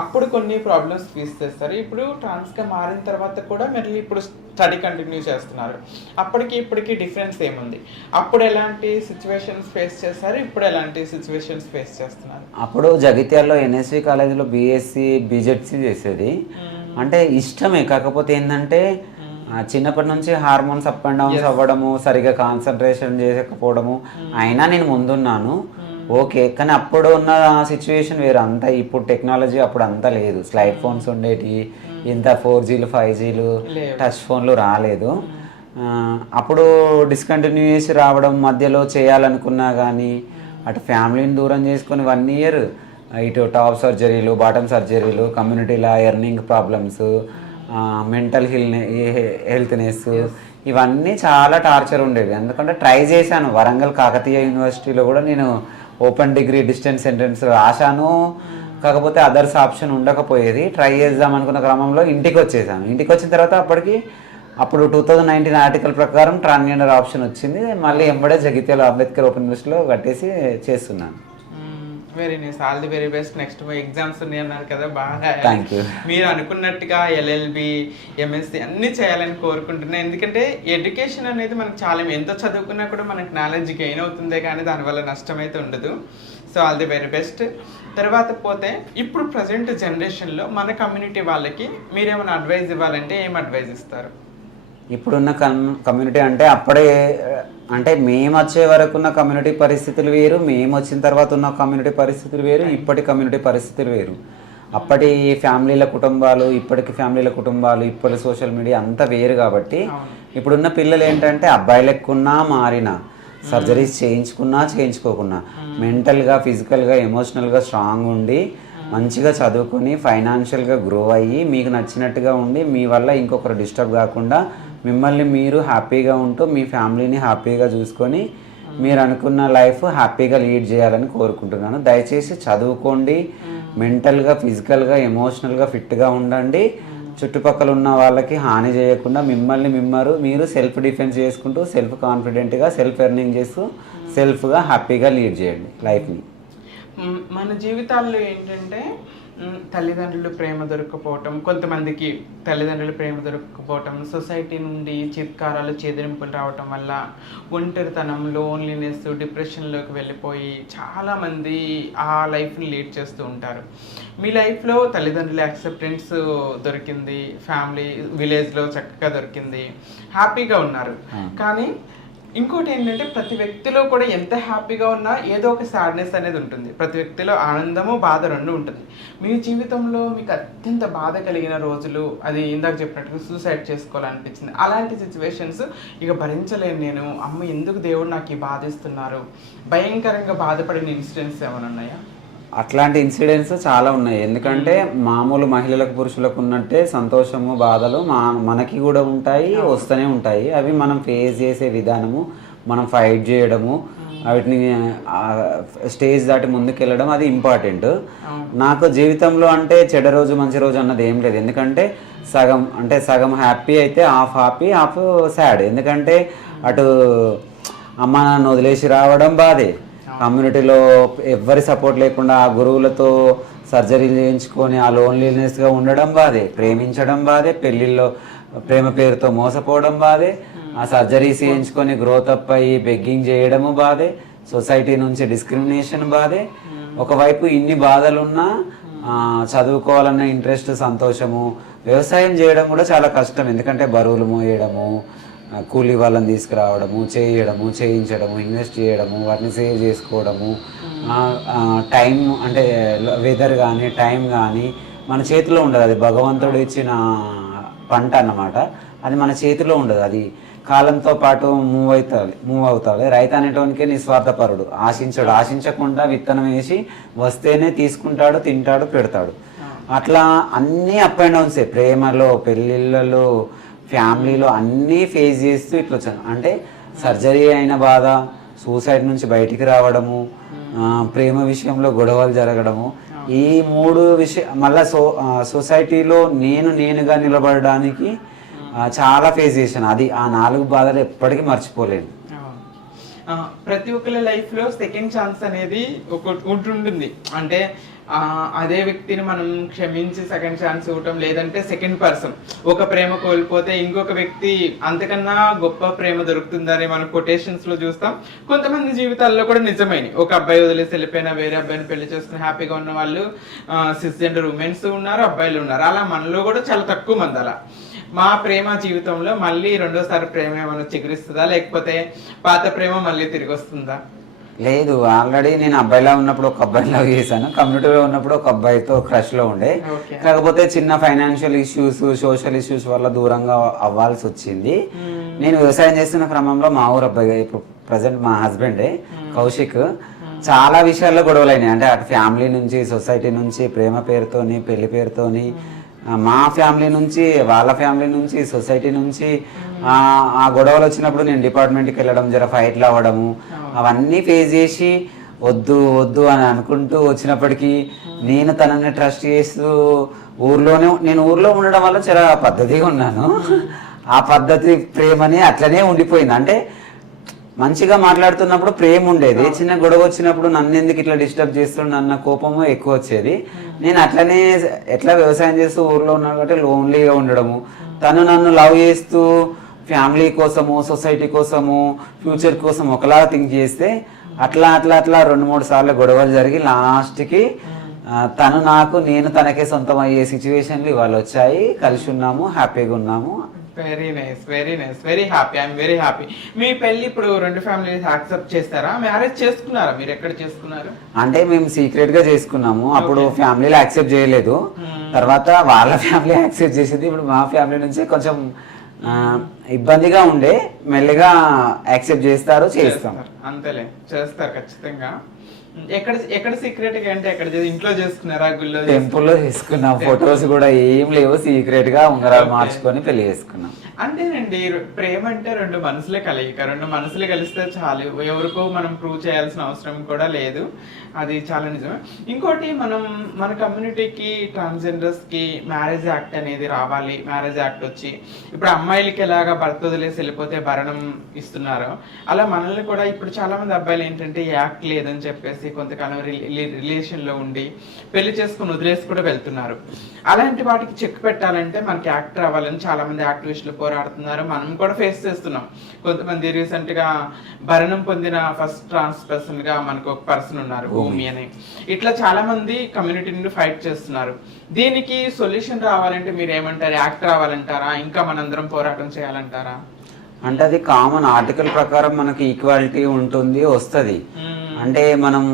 అప్పుడు కొన్ని ప్రాబ్లమ్స్ ఫేస్ చేస్తారు. ఇప్పుడు ట్రాన్స్గా మారిన తర్వాత కూడా మళ్ళీ ఇప్పుడు స్టడీ కంటిన్యూ చేస్తున్నారు. అప్పటికి ఇప్పటికి డిఫరెన్స్ ఏముంది? అప్పుడు ఎలాంటి సిచ్యువేషన్స్ ఫేస్ చేస్తారు, ఇప్పుడు ఎలాంటి సిచ్యువేషన్స్ ఫేస్ చేస్తున్నారు? అప్పుడు జగిత్యాల్లో ఎన్ఎస్వి కాలేజీలో బీఎస్సీ బీజెడ్సీ చేసేది. అంటే ఇష్టమే, కాకపోతే ఏంటంటే చిన్నప్పటి నుంచి హార్మోన్స్ అప్ అండ్ డౌన్స్ అవ్వడము, సరిగా కాన్సన్ట్రేషన్ చేయకపోవడము. అయినా నేను ముందున్నాను ఓకే, కానీ అప్పుడు ఉన్న సిచ్యువేషన్ వేరు. అంతా ఇప్పుడు టెక్నాలజీ అప్పుడు అంతా లేదు. స్లైడ్ ఫోన్స్ ఉండేటి, ఇంత 4Gలు 5Gలు టచ్ ఫోన్లు రాలేదు. అప్పుడు డిస్కంటిన్యూ చేసి రావడం, మధ్యలో చేయాలనుకున్నా కానీ అటు ఫ్యామిలీని దూరం చేసుకొని 1 year ఇటు టాప్ సర్జరీలు, బాటమ్ సర్జరీలు, కమ్యూనిటీలో ఎర్నింగ్ ప్రాబ్లమ్స్, మెంటల్ హెల్త్నెస్, ఇవన్నీ చాలా టార్చర్ ఉండేవి. ఎందుకంటే ట్రై చేశాను. వరంగల్ కాకతీయ యూనివర్సిటీలో కూడా నేను ఓపెన్ డిగ్రీ డిస్టెన్స్ ఎంట్రన్స్ రాశాను. కాకపోతే అదర్స్ ఆప్షన్ ఉండకపోయేది. ట్రై చేద్దాం అనుకున్న క్రమంలో ఇంటికి వచ్చేసాను. ఇంటికి వచ్చిన తర్వాత అప్పుడు 2019 ఆర్టికల్ ప్రకారం ట్రాన్స్జెండర్ ఆప్షన్ వచ్చింది. మళ్ళీ ఎంబడే జగిత్యాల అంబేద్కర్ ఓపెన్ యూనివర్సిటీలో కట్టేసి చేస్తున్నాను. Very nice, all the very best. Next exams ఉన్నాయి అన్నారు కదా, బాగా థ్యాంక్ యూ. మీరు అనుకున్నట్టుగా ఎల్ఎల్బి, ఎంఎస్సి అన్నీ చేయాలని కోరుకుంటున్నాను. ఎందుకంటే ఎడ్యుకేషన్ అనేది మనకు చాలా, ఎంత చదువుకున్నా కూడా మనకు నాలెడ్జ్ గెయిన్ అవుతుందే కానీ దానివల్ల నష్టం అయితే ఉండదు. So all the very best. తర్వాత పోతే ఇప్పుడు ప్రజెంట్ జనరేషన్లో మన కమ్యూనిటీ వాళ్ళకి మీరేమైనా అడ్వైజ్ ఇవ్వాలంటే ఏం అడ్వైజ్ ఇస్తారు? ఇప్పుడున్న కమ్యూనిటీ అంటే మేము వచ్చే వరకు ఉన్న కమ్యూనిటీ పరిస్థితులు వేరు, మేము వచ్చిన తర్వాత ఉన్న కమ్యూనిటీ పరిస్థితులు వేరు, ఇప్పటి కమ్యూనిటీ పరిస్థితులు వేరు. అప్పటి ఫ్యామిలీల కుటుంబాలు, ఇప్పటికి ఫ్యామిలీల కుటుంబాలు, ఇప్పటి సోషల్ మీడియా అంతా వేరు. కాబట్టి ఇప్పుడున్న పిల్లలు ఏంటంటే అబ్బాయిలు ఎక్కున్నా మారినా, సర్జరీస్ చేయించుకున్నా చేయించుకోకున్నా, మెంటల్గా, ఫిజికల్గా, ఎమోషనల్గా స్ట్రాంగ్ ఉండి మంచిగా చదువుకొని ఫైనాన్షియల్గా గ్రో అయ్యి మీకు నచ్చినట్టుగా ఉండి మీ వల్ల ఇంకొకరు డిస్టర్బ్ కాకుండా మిమ్మల్ని మీరు హ్యాపీగా ఉంటూ మీ ఫ్యామిలీని హ్యాపీగా చూసుకొని మీరు అనుకున్న లైఫ్ హ్యాపీగా లీడ్ చేయాలని కోరుకుంటున్నాను. దయచేసి చదువుకోండి, మెంటల్గా, ఫిజికల్గా, ఎమోషనల్గా ఫిట్గా ఉండండి. చుట్టుపక్కల ఉన్న వాళ్ళకి హాని చేయకుండా మిమ్మల్ని మీరు సెల్ఫ్ డిఫెన్స్ చేసుకుంటూ సెల్ఫ్ కాన్ఫిడెంట్గా సెల్ఫ్ ఎర్నింగ్ చేస్తూ సెల్ఫ్గా హ్యాపీగా లీడ్ చేయండి లైఫ్ని. మన జీవితాల్లో ఏంటంటే తల్లిదండ్రులు ప్రేమ దొరకకపోవటం, కొంతమందికి తల్లిదండ్రుల ప్రేమ దొరకకపోవటం, సొసైటీ నుండి చిత్కారాలు, చెదిరింపులు రావటం వల్ల ఒంటరితనం, లోన్లీనెస్, డిప్రెషన్లోకి వెళ్ళిపోయి చాలామంది ఆ లైఫ్ని లీడ్ చేస్తూ ఉంటారు. మీ లైఫ్లో తల్లిదండ్రుల యాక్సెప్టెన్స్ దొరికింది, ఫ్యామిలీ విలేజ్లో చక్కగా దొరికింది, హ్యాపీగా ఉన్నారు. కానీ ఇంకోటి ఏంటంటే ప్రతి వ్యక్తిలో కూడా ఎంత హ్యాపీగా ఉన్నా ఏదో ఒక సాడ్నెస్ అనేది ఉంటుంది. ప్రతి వ్యక్తిలో ఆనందము, బాధ రెండు ఉంటుంది. మీ జీవితంలో మీకు అత్యంత బాధ కలిగిన రోజులు, అది ఇందాక చెప్పినట్టుగా సూసైడ్ చేసుకోవాలనిపించింది, అలాంటి సిచ్యువేషన్స్ ఇక భరించలేను నేను, అమ్మ ఎందుకు దేవుడు నాకు ఈ బాధిస్తున్నారు, భయంకరంగా బాధపడిన ఇన్సిడెంట్స్ ఏమైనా ఉన్నాయా? అట్లాంటి ఇన్సిడెంట్స్ చాలా ఉన్నాయి. ఎందుకంటే మామూలు మహిళలకు, పురుషులకు ఉన్నట్టే సంతోషము, బాధలు మనకి కూడా ఉంటాయి, వస్తూనే ఉంటాయి. అవి మనం ఫేస్ చేసే విధానము, మనం ఫైట్ చేయడము, వాటిని స్టేజ్ దాటి ముందుకెళ్ళడం అది ఇంపార్టెంట్. నాకు జీవితంలో అంటే చెడ్డ రోజు మంచి రోజు అన్నది ఏం లేదు. ఎందుకంటే సగం హ్యాపీ అయితే హాఫ్ హ్యాపీ హాఫ్ సాడ్. ఎందుకంటే అటు అమ్మ నాన్న వదిలేసి రావడం బాధే, కమ్యూనిటీలో ఎవ్వరి సపోర్ట్ లేకుండా ఆ గురువులతో సర్జరీలు చేయించుకొని ఆ లోన్లీనెస్గా ఉండడం బాధే, ప్రేమించడం బాధే, పెళ్ళిళ్ళలో ప్రేమ పేరుతో మోసపోవడం బాధే, ఆ సర్జరీస్ చేయించుకొని గ్రోత్ అప్ అయ్యి బెగ్గింగ్ చేయడము బాధే, సొసైటీ నుంచి డిస్క్రిమినేషన్ బాధే. ఒకవైపు ఇన్ని బాధలున్నా చదువుకోవాలన్న ఇంట్రెస్ట్, సంతోషము. వ్యవసాయం చేయడం కూడా చాలా కష్టం, ఎందుకంటే బరువులు మోయడము, కూలీ వాళ్ళని తీసుకురావడము, చేయించడము, ఇన్వెస్ట్ చేయడము, వాటిని సేవ్ చేసుకోవడము, టైం అంటే వెదర్ కానీ టైం కానీ మన చేతిలో ఉండదు. అది భగవంతుడు ఇచ్చిన పంట అన్నమాట. అది మన చేతిలో ఉండదు, అది కాలంతో పాటు మూవ్ అవుతాడు. రైతు అనేటోనికే నిస్వార్థపరుడు, ఆశించకుండా విత్తనం వేసి వస్తేనే తీసుకుంటాడు, తింటాడు, పెడతాడు. అట్లా అన్నీ అప్ అండ్ డౌన్సే, ప్రేమలో, పెళ్ళిళ్ళలో, ఫ్యామిలీలో అన్నీ ఫేస్ చేస్తూ ఇట్లా వచ్చాను. అంటే సర్జరీ అయిన బాధ, సూసైడ్ నుంచి బయటికి రావడము, ప్రేమ విషయంలో గొడవలు జరగడము, ఈ 3 మళ్ళీ సొసైటీలో నేనుగా నిలబడడానికి చాలా ఫేస్ చేశాను. అది ఆ 4 బాధలు ఎప్పటికీ మర్చిపోలేను. ప్రతి ఒక్కరి లైఫ్లో సెకండ్ ఛాన్స్ అనేది ఒకటి ఉంటుంది. అంటే అదే వ్యక్తిని మనం క్షమించి సెకండ్ ఛాన్స్ ఇవ్వటం, లేదంటే సెకండ్ పర్సన్ ఒక ప్రేమ కోల్పోతే ఇంకొక వ్యక్తి అంతకన్నా గొప్ప ప్రేమ దొరుకుతుందని మనం కొటేషన్స్లో చూస్తాం. కొంతమంది జీవితాల్లో కూడా నిజమైనవి. ఒక అబ్బాయి వదిలేసి వెళ్ళిపోయినా వేరే అబ్బాయిని పెళ్లి చేసుకుని హ్యాపీగా ఉన్న వాళ్ళు సిస్జెండర్ ఉమెన్స్ ఉన్నారు, అబ్బాయిలు ఉన్నారు. అలా మనలో కూడా చాలా తక్కువ మంది అలా. మా ప్రేమ జీవితంలో మళ్ళీ రెండోసారి ప్రేమ ఏమైనా చిగురిస్తుందా, లేకపోతే పాత ప్రేమ మళ్ళీ తిరిగి వస్తుందా? లేదు, ఆల్రెడీ నేను అబ్బాయిలా ఉన్నప్పుడు ఒక అబ్బాయి లవ్ చేశాను, కమ్యూనిటీలో ఉన్నప్పుడు ఒక అబ్బాయితో క్రష్లో ఉండే. కాకపోతే చిన్న ఫైనాన్షియల్ ఇష్యూస్, సోషల్ ఇష్యూస్ వల్ల దూరంగా అవ్వాల్సి వచ్చింది. నేను వ్యవసాయం చేస్తున్న క్రమంలో మా ఊరు అబ్బాయి, ఇప్పుడు ప్రజెంట్ మా హస్బెండే కౌశిక్, చాలా విషయాల్లో గొడవలు అయినాయి. అంటే అటు ఫ్యామిలీ నుంచి, సొసైటీ నుంచి, ప్రేమ పేరుతోని, పెళ్లి పేరుతోని, మా ఫ్యామిలీ నుంచి, వాళ్ళ ఫ్యామిలీ నుంచి, సొసైటీ నుంచి ఆ గొడవలు వచ్చినప్పుడు నేను డిపార్ట్మెంట్కి వెళ్ళడం, ఫైట్లు అవ్వడము, అవన్నీ ఫేస్ చేసి వద్దు అని అనుకుంటూ వచ్చినప్పటికీ నేను తనని ట్రస్ట్ చేస్తూ నేను ఊర్లో ఉండడం వల్ల చాలా పద్ధతిగా ఉన్నాను. ఆ పద్ధతి ప్రేమని అట్లనే ఉండిపోయింది. అంటే మంచిగా మాట్లాడుతున్నప్పుడు ప్రేమ ఉండేది, చిన్న గొడవ వచ్చినప్పుడు నన్ను ఎందుకు ఇట్లా డిస్టర్బ్ చేస్తుండ అన్న కోపము ఎక్కువ వచ్చేది. నేను అట్లనే ఎట్లా వ్యవసాయం చేస్తూ ఊర్లో ఉన్నాను కాబట్టి లోన్లీగా ఉండడము, తను నన్ను లవ్ చేస్తూ ఫ్యామిలీ కోసము, సొసైటీ కోసము, ఫ్యూచర్ కోసం ఒకలా థింక్ చేస్తే అట్లా 2-3 సార్లు గొడవలు జరిగి లాస్ట్కి తను నాకు, నేను తనకే సొంతం అయ్యే సిచ్యువేషన్లు ఇవాళ వచ్చాయి. కలిసి ఉన్నాము, హ్యాపీగా ఉన్నాము. Very nice, very happy. I'm very happy. మీ పెళ్లి ఇప్పుడు 2 ఫ్యామిలీస్ యాక్సెప్ట్ చేస్తారా? మ్యారేజ్ చేసుకున్నారా? మీరు ఎక్కడ చేసుకున్నారు? అంటే మేము సీక్రెట్ గా చేసుకున్నాము. అప్పుడు ఫ్యామిలీలో యాక్సెప్ట్ చేయలేదు, తర్వాత వాళ్ళ ఫ్యామిలీ యాక్సెప్ట్ చేసింది. ఇప్పుడు మా ఫ్యామిలీ నుంచి కొంచెం ఇబ్బందిగా ఉండే, మెల్లిగా యాక్సెప్ట్ చేస్తారు, చేస్తాం. అంతేలే, చేస్తారు ఖచ్చితంగా. ఎక్కడ సీక్రెట్ గా అంటే ఎక్కడ ఇంట్లో చేసుకున్నారా? గుళ్ళో, టెంపుల్లో చేసుకున్నాం. ఫొటోస్ కూడా ఏం లేవు, సీక్రెట్ గా ఉంగరాలు మార్చుకొని పెళ్లి చేసుకున్నాం. అంతేనండి, ప్రేమ అంటే 2 మనసులే కలయిక. 2 మనసులు కలిస్తే చాలు, ఎవరికో మనం ప్రూవ్ చేయాల్సిన అవసరం కూడా లేదు. అది చాలా నిజమే. ఇంకోటి, మన కమ్యూనిటీకి, ట్రాన్స్జెండర్స్ కి మ్యారేజ్ యాక్ట్ అనేది రావాలి. మ్యారేజ్ యాక్ట్ వచ్చి ఇప్పుడు అమ్మాయిలకి ఎలాగా భర్త వదిలేసి వెళ్ళిపోతే భరణం ఇస్తున్నారో, అలా మనల్ని కూడా ఇప్పుడు చాలా మంది అబ్బాయిలు ఏంటంటే యాక్ట్ లేదని చెప్పేసి కొంతకాలం రిలేషన్లో ఉండి పెళ్లి చేసుకుని వదిలేసి కూడా వెళ్తున్నారు. అలాంటి వాటికి చెక్ పెట్టాలంటే మనకి యాక్ట్ రావాలని చాలా మంది యాక్టివిస్టులు పోరాడుతున్నారు. మనం కూడా ఫేస్ చేస్తున్నాం. కొంతమంది రీసెంట్ గా భరణం పొందిన ఫస్ట్ ట్రాన్స్ పర్సన్ గా మనకు ఒక పర్సన్ ఉన్నారు, భూమి అని. ఇట్లా చాలా మంది కమ్యూనిటీ నుండి ఫైట్ చేస్తున్నారు. దీనికి సొల్యూషన్ రావాలంటే మీరు ఏమంటారు? యాక్ట్ రావాలంటారా, ఇంకా మనందరం పోరాటం చేయాలంటారా? అంటే అది కామన్ ఆర్టికల్ ప్రకారం మనకి ఈక్వాలిటీ ఉంటుంది, వస్తుంది. అంటే మనం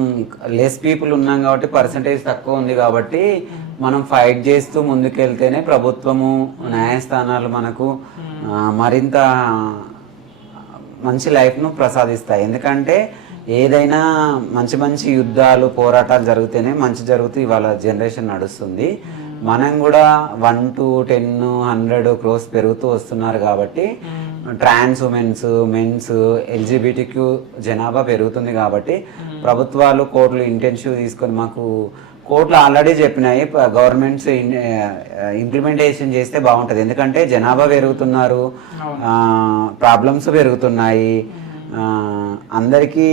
లెస్ పీపుల్ ఉన్నాం కాబట్టి, పర్సంటేజ్ తక్కువ ఉంది కాబట్టి మనం ఫైట్ చేస్తూ ముందుకెళ్తేనే ప్రభుత్వము, న్యాయస్థానాలు మనకు మరింత మంచి లైఫ్ను ప్రసాదిస్తాయి. ఎందుకంటే ఏదైనా మంచి యుద్ధాలు, పోరాటాలు జరిగితేనే మంచి జరుగుతూ ఇవాళ జనరేషన్ నడుస్తుంది. మనం కూడా 1 to 10, 100 crores పెరుగుతూ వస్తున్నారు కాబట్టి ట్రాన్స్ ఉమెన్స్, మెన్స్, ఎల్జిబిటిక్యూ జనాభా పెరుగుతుంది కాబట్టి ప్రభుత్వాలు కోర్టులు ఇంటెన్సివ్ తీసుకొని మాకు కోర్టులు ఆల్రెడీ చెప్పినాయి గవర్నమెంట్స్ ఇంప్లిమెంటేషన్ చేస్తే బాగుంటుంది. ఎందుకంటే జనాభా పెరుగుతున్నారు, ప్రాబ్లమ్స్ పెరుగుతున్నాయి, అందరికీ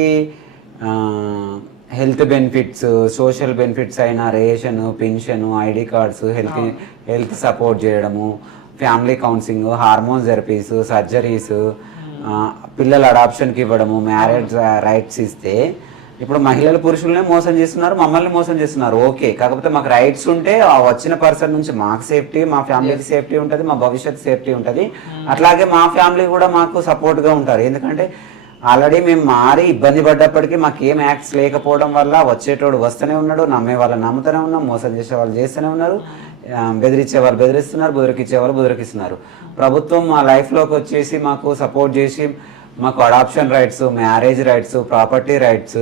హెల్త్ బెనిఫిట్స్, సోషల్ బెనిఫిట్స్ అయిన ration, pension, ID cards, health support చేయడము, family counselling, hormone therapies, surgeries, పిల్లల అడాప్షన్కి ఇవ్వడము, మ్యారేజ్ రైట్స్ ఇస్తే ఇప్పుడు మహిళలు పురుషులనే మోసం చేస్తున్నారు, మమ్మల్ని మోసం చేస్తున్నారు. ఓకే, కాకపోతే మాకు రైట్స్ ఉంటే ఆ వచ్చిన పర్సన్ నుంచి మాకు సేఫ్టీ, మా ఫ్యామిలీకి సేఫ్టీ ఉంటుంది, మా భవిష్యత్ సేఫ్టీ ఉంటుంది. అట్లాగే మా ఫ్యామిలీ కూడా మాకు సపోర్ట్గా ఉంటారు. ఎందుకంటే ఆల్రెడీ మేము మారి ఇబ్బంది పడ్డప్పటికీ మాకు ఏం యాక్ట్స్ లేకపోవడం వల్ల వచ్చేటోడు వస్తూనే ఉన్నాడు, నమ్మే వాళ్ళని నమ్ముతూనే ఉన్నాం, మోసం చేసే వాళ్ళు చేస్తూనే ఉన్నారు, బెదిరించే వాళ్ళు బెదిరిస్తున్నారు, బుదిరికిచ్చే వాళ్ళు బుదిరికిస్తున్నారు. ప్రభుత్వం మా లైఫ్లోకి వచ్చేసి మాకు సపోర్ట్ చేసి మాకు adoption rights, marriage rights, property rights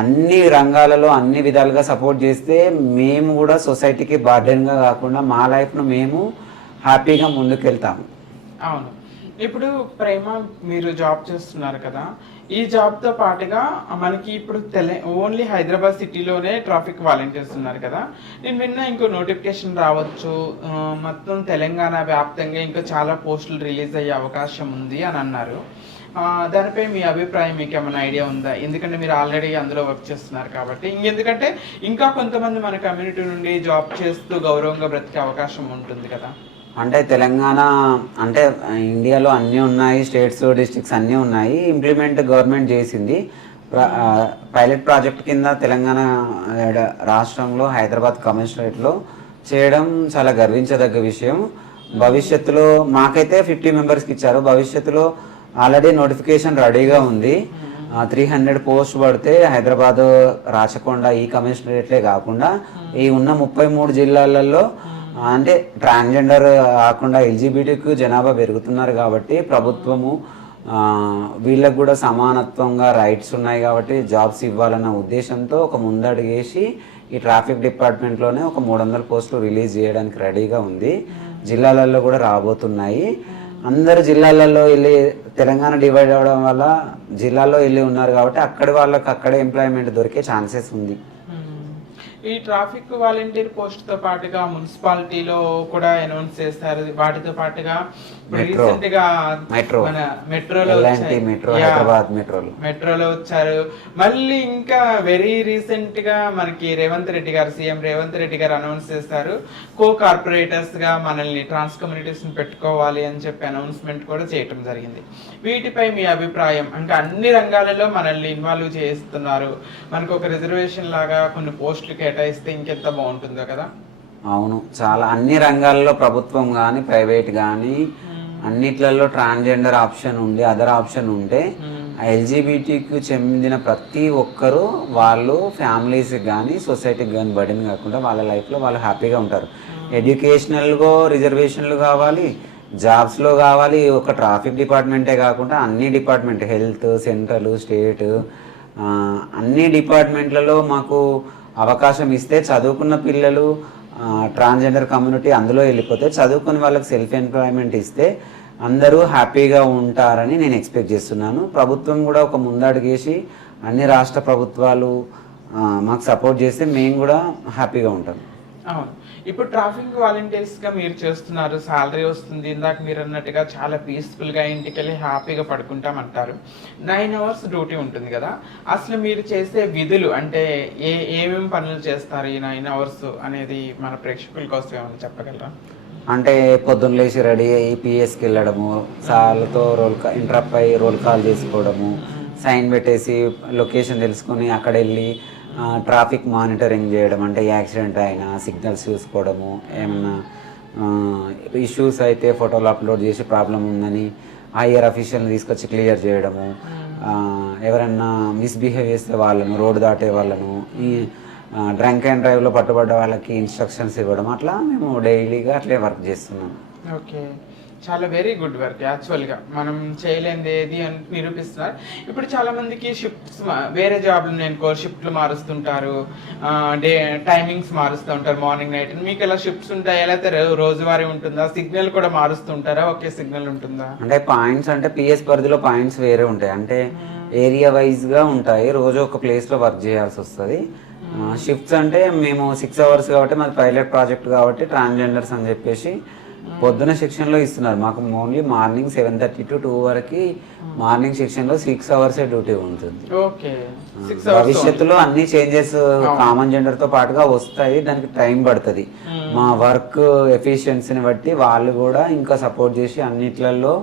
అన్ని రంగాలలో అన్ని విధాలుగా సపోర్ట్ చేస్తే మేము కూడా సొసైటీకి బర్డెన్గా కాకుండా మా లైఫ్ను మేము హ్యాపీగా ముందుకెళ్తాము. అవును. ఇప్పుడు ప్రేమ, మీరు జాబ్ చేస్తున్నారు కదా, ఈ జాబ్తో పాటుగా మనకి ఇప్పుడు ఓన్లీ హైదరాబాద్ సిటీలోనే ట్రాఫిక్ వాలంటీర్స్ ఉన్నారు కదా, నేను విన్నా ఇంకో నోటిఫికేషన్ రావచ్చు, మొత్తం తెలంగాణ వ్యాప్తంగా ఇంకా చాలా పోస్టులు రిలీజ్ అయ్యే అవకాశం ఉంది అని అన్నారు. దానిపై మీ అభిప్రాయం, మీకు ఏమైనా ఐడియా ఉందా? ఎందుకంటే మీరు ఆల్రెడీ అందులో వర్క్ చేస్తున్నారు కాబట్టి. ఇంకెందుకంటే ఇంకా కొంతమంది మన కమ్యూనిటీ నుండి జాబ్ చేస్తూ గౌరవంగా బ్రతికే అవకాశం ఉంటుంది కదా. అంటే తెలంగాణ అంటే ఇండియాలో అన్నీ ఉన్నాయి, స్టేట్స్, డిస్ట్రిక్ట్స్ అన్నీ ఉన్నాయి. ఇంప్లిమెంట్ గవర్నమెంట్ చేసింది. పైలట్ ప్రాజెక్ట్ కింద తెలంగాణ రాష్ట్రంలో హైదరాబాద్ కమిషనరేట్లో చేయడం చాలా గర్వించదగ్గ విషయం. భవిష్యత్తులో మాకైతే 50 మెంబర్స్కి ఇచ్చారు. భవిష్యత్తులో ఆల్రెడీ నోటిఫికేషన్ రెడీగా ఉంది. 300 పోస్ట్ పడితే హైదరాబాద్, రాచకొండ ఈ కమిషనరేట్లే కాకుండా ఈ ఉన్న 33 జిల్లాలలో అంటే ట్రాన్స్జెండర్ కాకుండా ఎల్జిబిటికి జనాభా పెరుగుతున్నారు కాబట్టి ప్రభుత్వము వీళ్ళకు కూడా సమానత్వంగా రైట్స్ ఉన్నాయి కాబట్టి జాబ్స్ ఇవ్వాలన్న ఉద్దేశంతో ఒక ముందడుగేసి ఈ ట్రాఫిక్ డిపార్ట్మెంట్లోనే ఒక 300 పోస్టులు రిలీజ్ చేయడానికి రెడీగా ఉంది. జిల్లాలలో కూడా రాబోతున్నాయి. అందరు జిల్లాలలో వెళ్ళి తెలంగాణ డివైడ్ అవ్వడం వల్ల జిల్లాలో వెళ్ళి ఉన్నారు కాబట్టి అక్కడి వాళ్ళకి అక్కడే ఎంప్లాయ్మెంట్ దొరికే ఛాన్సెస్ ఉంది. ఈ ట్రాఫిక్ వాలంటీర్ పోస్ట్ తో పాటుగా మున్సిపాలిటీలో కూడా అనౌన్స్ చేస్తారు. వాటితో పాటుగా రీసెంట్ గా మన మెట్రోలో వచ్చారు. మళ్ళీ ఇంకా వెరీ రీసెంట్ గా మనకి సీఎం రేవంత్ రెడ్డి గారు అనౌన్స్ చేస్తారు, కో కార్పొరేటర్స్ గా మనల్ని ట్రాన్స్ కమ్యూనిటీస్ పెట్టుకోవాలి అని చెప్పి అనౌన్స్మెంట్ కూడా చేయటం జరిగింది. వీటిపై మీ అభిప్రాయం? ఇంకా అన్ని రంగాలలో మనల్ని ఇన్వాల్వ్ చేస్తున్నారు, మనకు ఒక రిజర్వేషన్ లాగా కొన్ని పోస్టులు కేటాయిస్తే ఇంకెంత బాగుంటుందో కదా. అవును, చాలా అన్ని రంగాల్లో ప్రభుత్వం కానీ ప్రైవేట్ కానీ అన్నిట్లలో ట్రాన్స్జెండర్ ఆప్షన్ ఉండి అదర్ ఆప్షన్ ఉంటే ఎల్జిబిటికి చెందిన ప్రతి ఒక్కరూ వాళ్ళు ఫ్యామిలీస్కి కానీ సొసైటీకి కానీ బర్డెన్ కాకుండా వాళ్ళ లైఫ్లో వాళ్ళు హ్యాపీగా ఉంటారు. ఎడ్యుకేషనల్గా రిజర్వేషన్లు కావాలి, జాబ్స్లో కావాలి. ఒక ట్రాఫిక్ డిపార్ట్మెంటే కాకుండా అన్ని డిపార్ట్మెంట్, హెల్త్, సెంట్రల్, స్టేట్ అన్ని డిపార్ట్మెంట్లలో మాకు అవకాశం ఇస్తే చదువుకున్న పిల్లలు ట్రాన్స్జెండర్ కమ్యూనిటీ అందులో వెళ్ళిపోతే చదువుకుని వాళ్ళకి సెల్ఫ్ ఎంప్లాయ్మెంట్ ఇస్తే అందరూ హ్యాపీగా ఉంటారని నేను ఎక్స్పెక్ట్ చేస్తున్నాను. ప్రభుత్వం కూడా ఒక ముందడుగేసి అన్ని రాష్ట్ర ప్రభుత్వాలు మాకు సపోర్ట్ చేస్తే మేము కూడా హ్యాపీగా ఉంటాం. అవును, ఇప్పుడు ట్రాఫిక్ వాలంటీర్స్ గా మీరు చేస్తున్నారు, సాలరీ వస్తుంది. ఇందాక మీరు అన్నట్టుగా చాలా పీస్ఫుల్ గా ఇంటికి వెళ్ళి హ్యాపీగా పడుకుంటామంటారు. 9 hours డ్యూటీ ఉంటుంది కదా, అసలు మీరు చేసే విధులు అంటే ఏమేమి పనులు చేస్తారు ఈ 9 hours అనేది మన ప్రేక్షకుల కోసం ఏమైనా చెప్పగలరా? అంటే పొద్దున్న లేచి రెడీ అయ్యి పిఎస్కి వెళ్ళడము, సార్లతో ఇంటరప్ట్ అయ్యి రోల్ కాల్ చేసుకోవడము, సైన్ పెట్టేసి లొకేషన్ తెలుసుకొని అక్కడ వెళ్ళి ట్రాఫిక్ మానిటరింగ్ చేయడం, అంటే యాక్సిడెంట్ అయినా సిగ్నల్స్ చూసుకోవడము, ఏమన్నా ఇష్యూస్ అయితే ఫోటోలు అప్లోడ్ చేసి ప్రాబ్లం ఉందని హైయర్ అఫీషియల్ని తీసుకొచ్చి క్లియర్ చేయడము, ఎవరన్నా మిస్బిహేవ్ చేస్తే వాళ్ళను, రోడ్డు దాటే వాళ్ళను, ఈ డ్రంక్ అండ్ డ్రైవ్లో పట్టుబడ్డ వాళ్ళకి ఇన్స్ట్రక్షన్స్ ఇవ్వడం, అట్లా మేము డైలీగా అట్లే వర్క్ చేస్తున్నాం. ఓకే, చాలా వెరీ గుడ్ వర్క్ యాక్చువల్గా మనం చేయలేనిది ఏది అని నిరూపిస్తున్నారు. ఇప్పుడు చాలా మందికి షిఫ్ట్స్ వేరే జాబ్లు నేను షిఫ్ట్లు మారుస్తుంటారు, డే టైమింగ్స్ మారుస్తూ ఉంటారు, మార్నింగ్ నైట్. మీకు ఎలా షిఫ్ట్స్ ఉంటాయి, ఎలా అయితే రోజువారీ ఉంటుందా, సిగ్నల్ కూడా మారుస్తుంటారా, ఒకే సిగ్నల్ ఉంటుందా? అంటే పాయింట్స్ అంటే పిఎస్ పరిధిలో పాయింట్స్ వేరే ఉంటాయి, అంటే ఏరియా వైజ్గా ఉంటాయి. రోజు ఒక ప్లేస్లో వర్క్ చేయాల్సి వస్తుంది. షిఫ్ట్స్ అంటే మేము 6 hours కాబట్టి మాది పైలట్ ప్రాజెక్ట్ కాబట్టి ట్రాన్స్జెండర్స్ అని చెప్పేసి పొద్దున సెక్షన్లో ఇస్తున్నారు. మాకు ఓన్లీ మార్నింగ్ 7:30 to 2 వరకు మార్నింగ్ సెక్షన్లో 6 hours డ్యూటీ ఉంటుంది. భవిష్యత్తులో అన్ని చేంజెస్ కామన్ జెండర్తో పాటుగా వస్తాయి, దానికి టైం పడుతుంది. మా వర్క్ ఎఫిషియన్సీని బట్టి వాళ్ళు కూడా ఇంకా సపోర్ట్ చేసి అన్నిట్లలో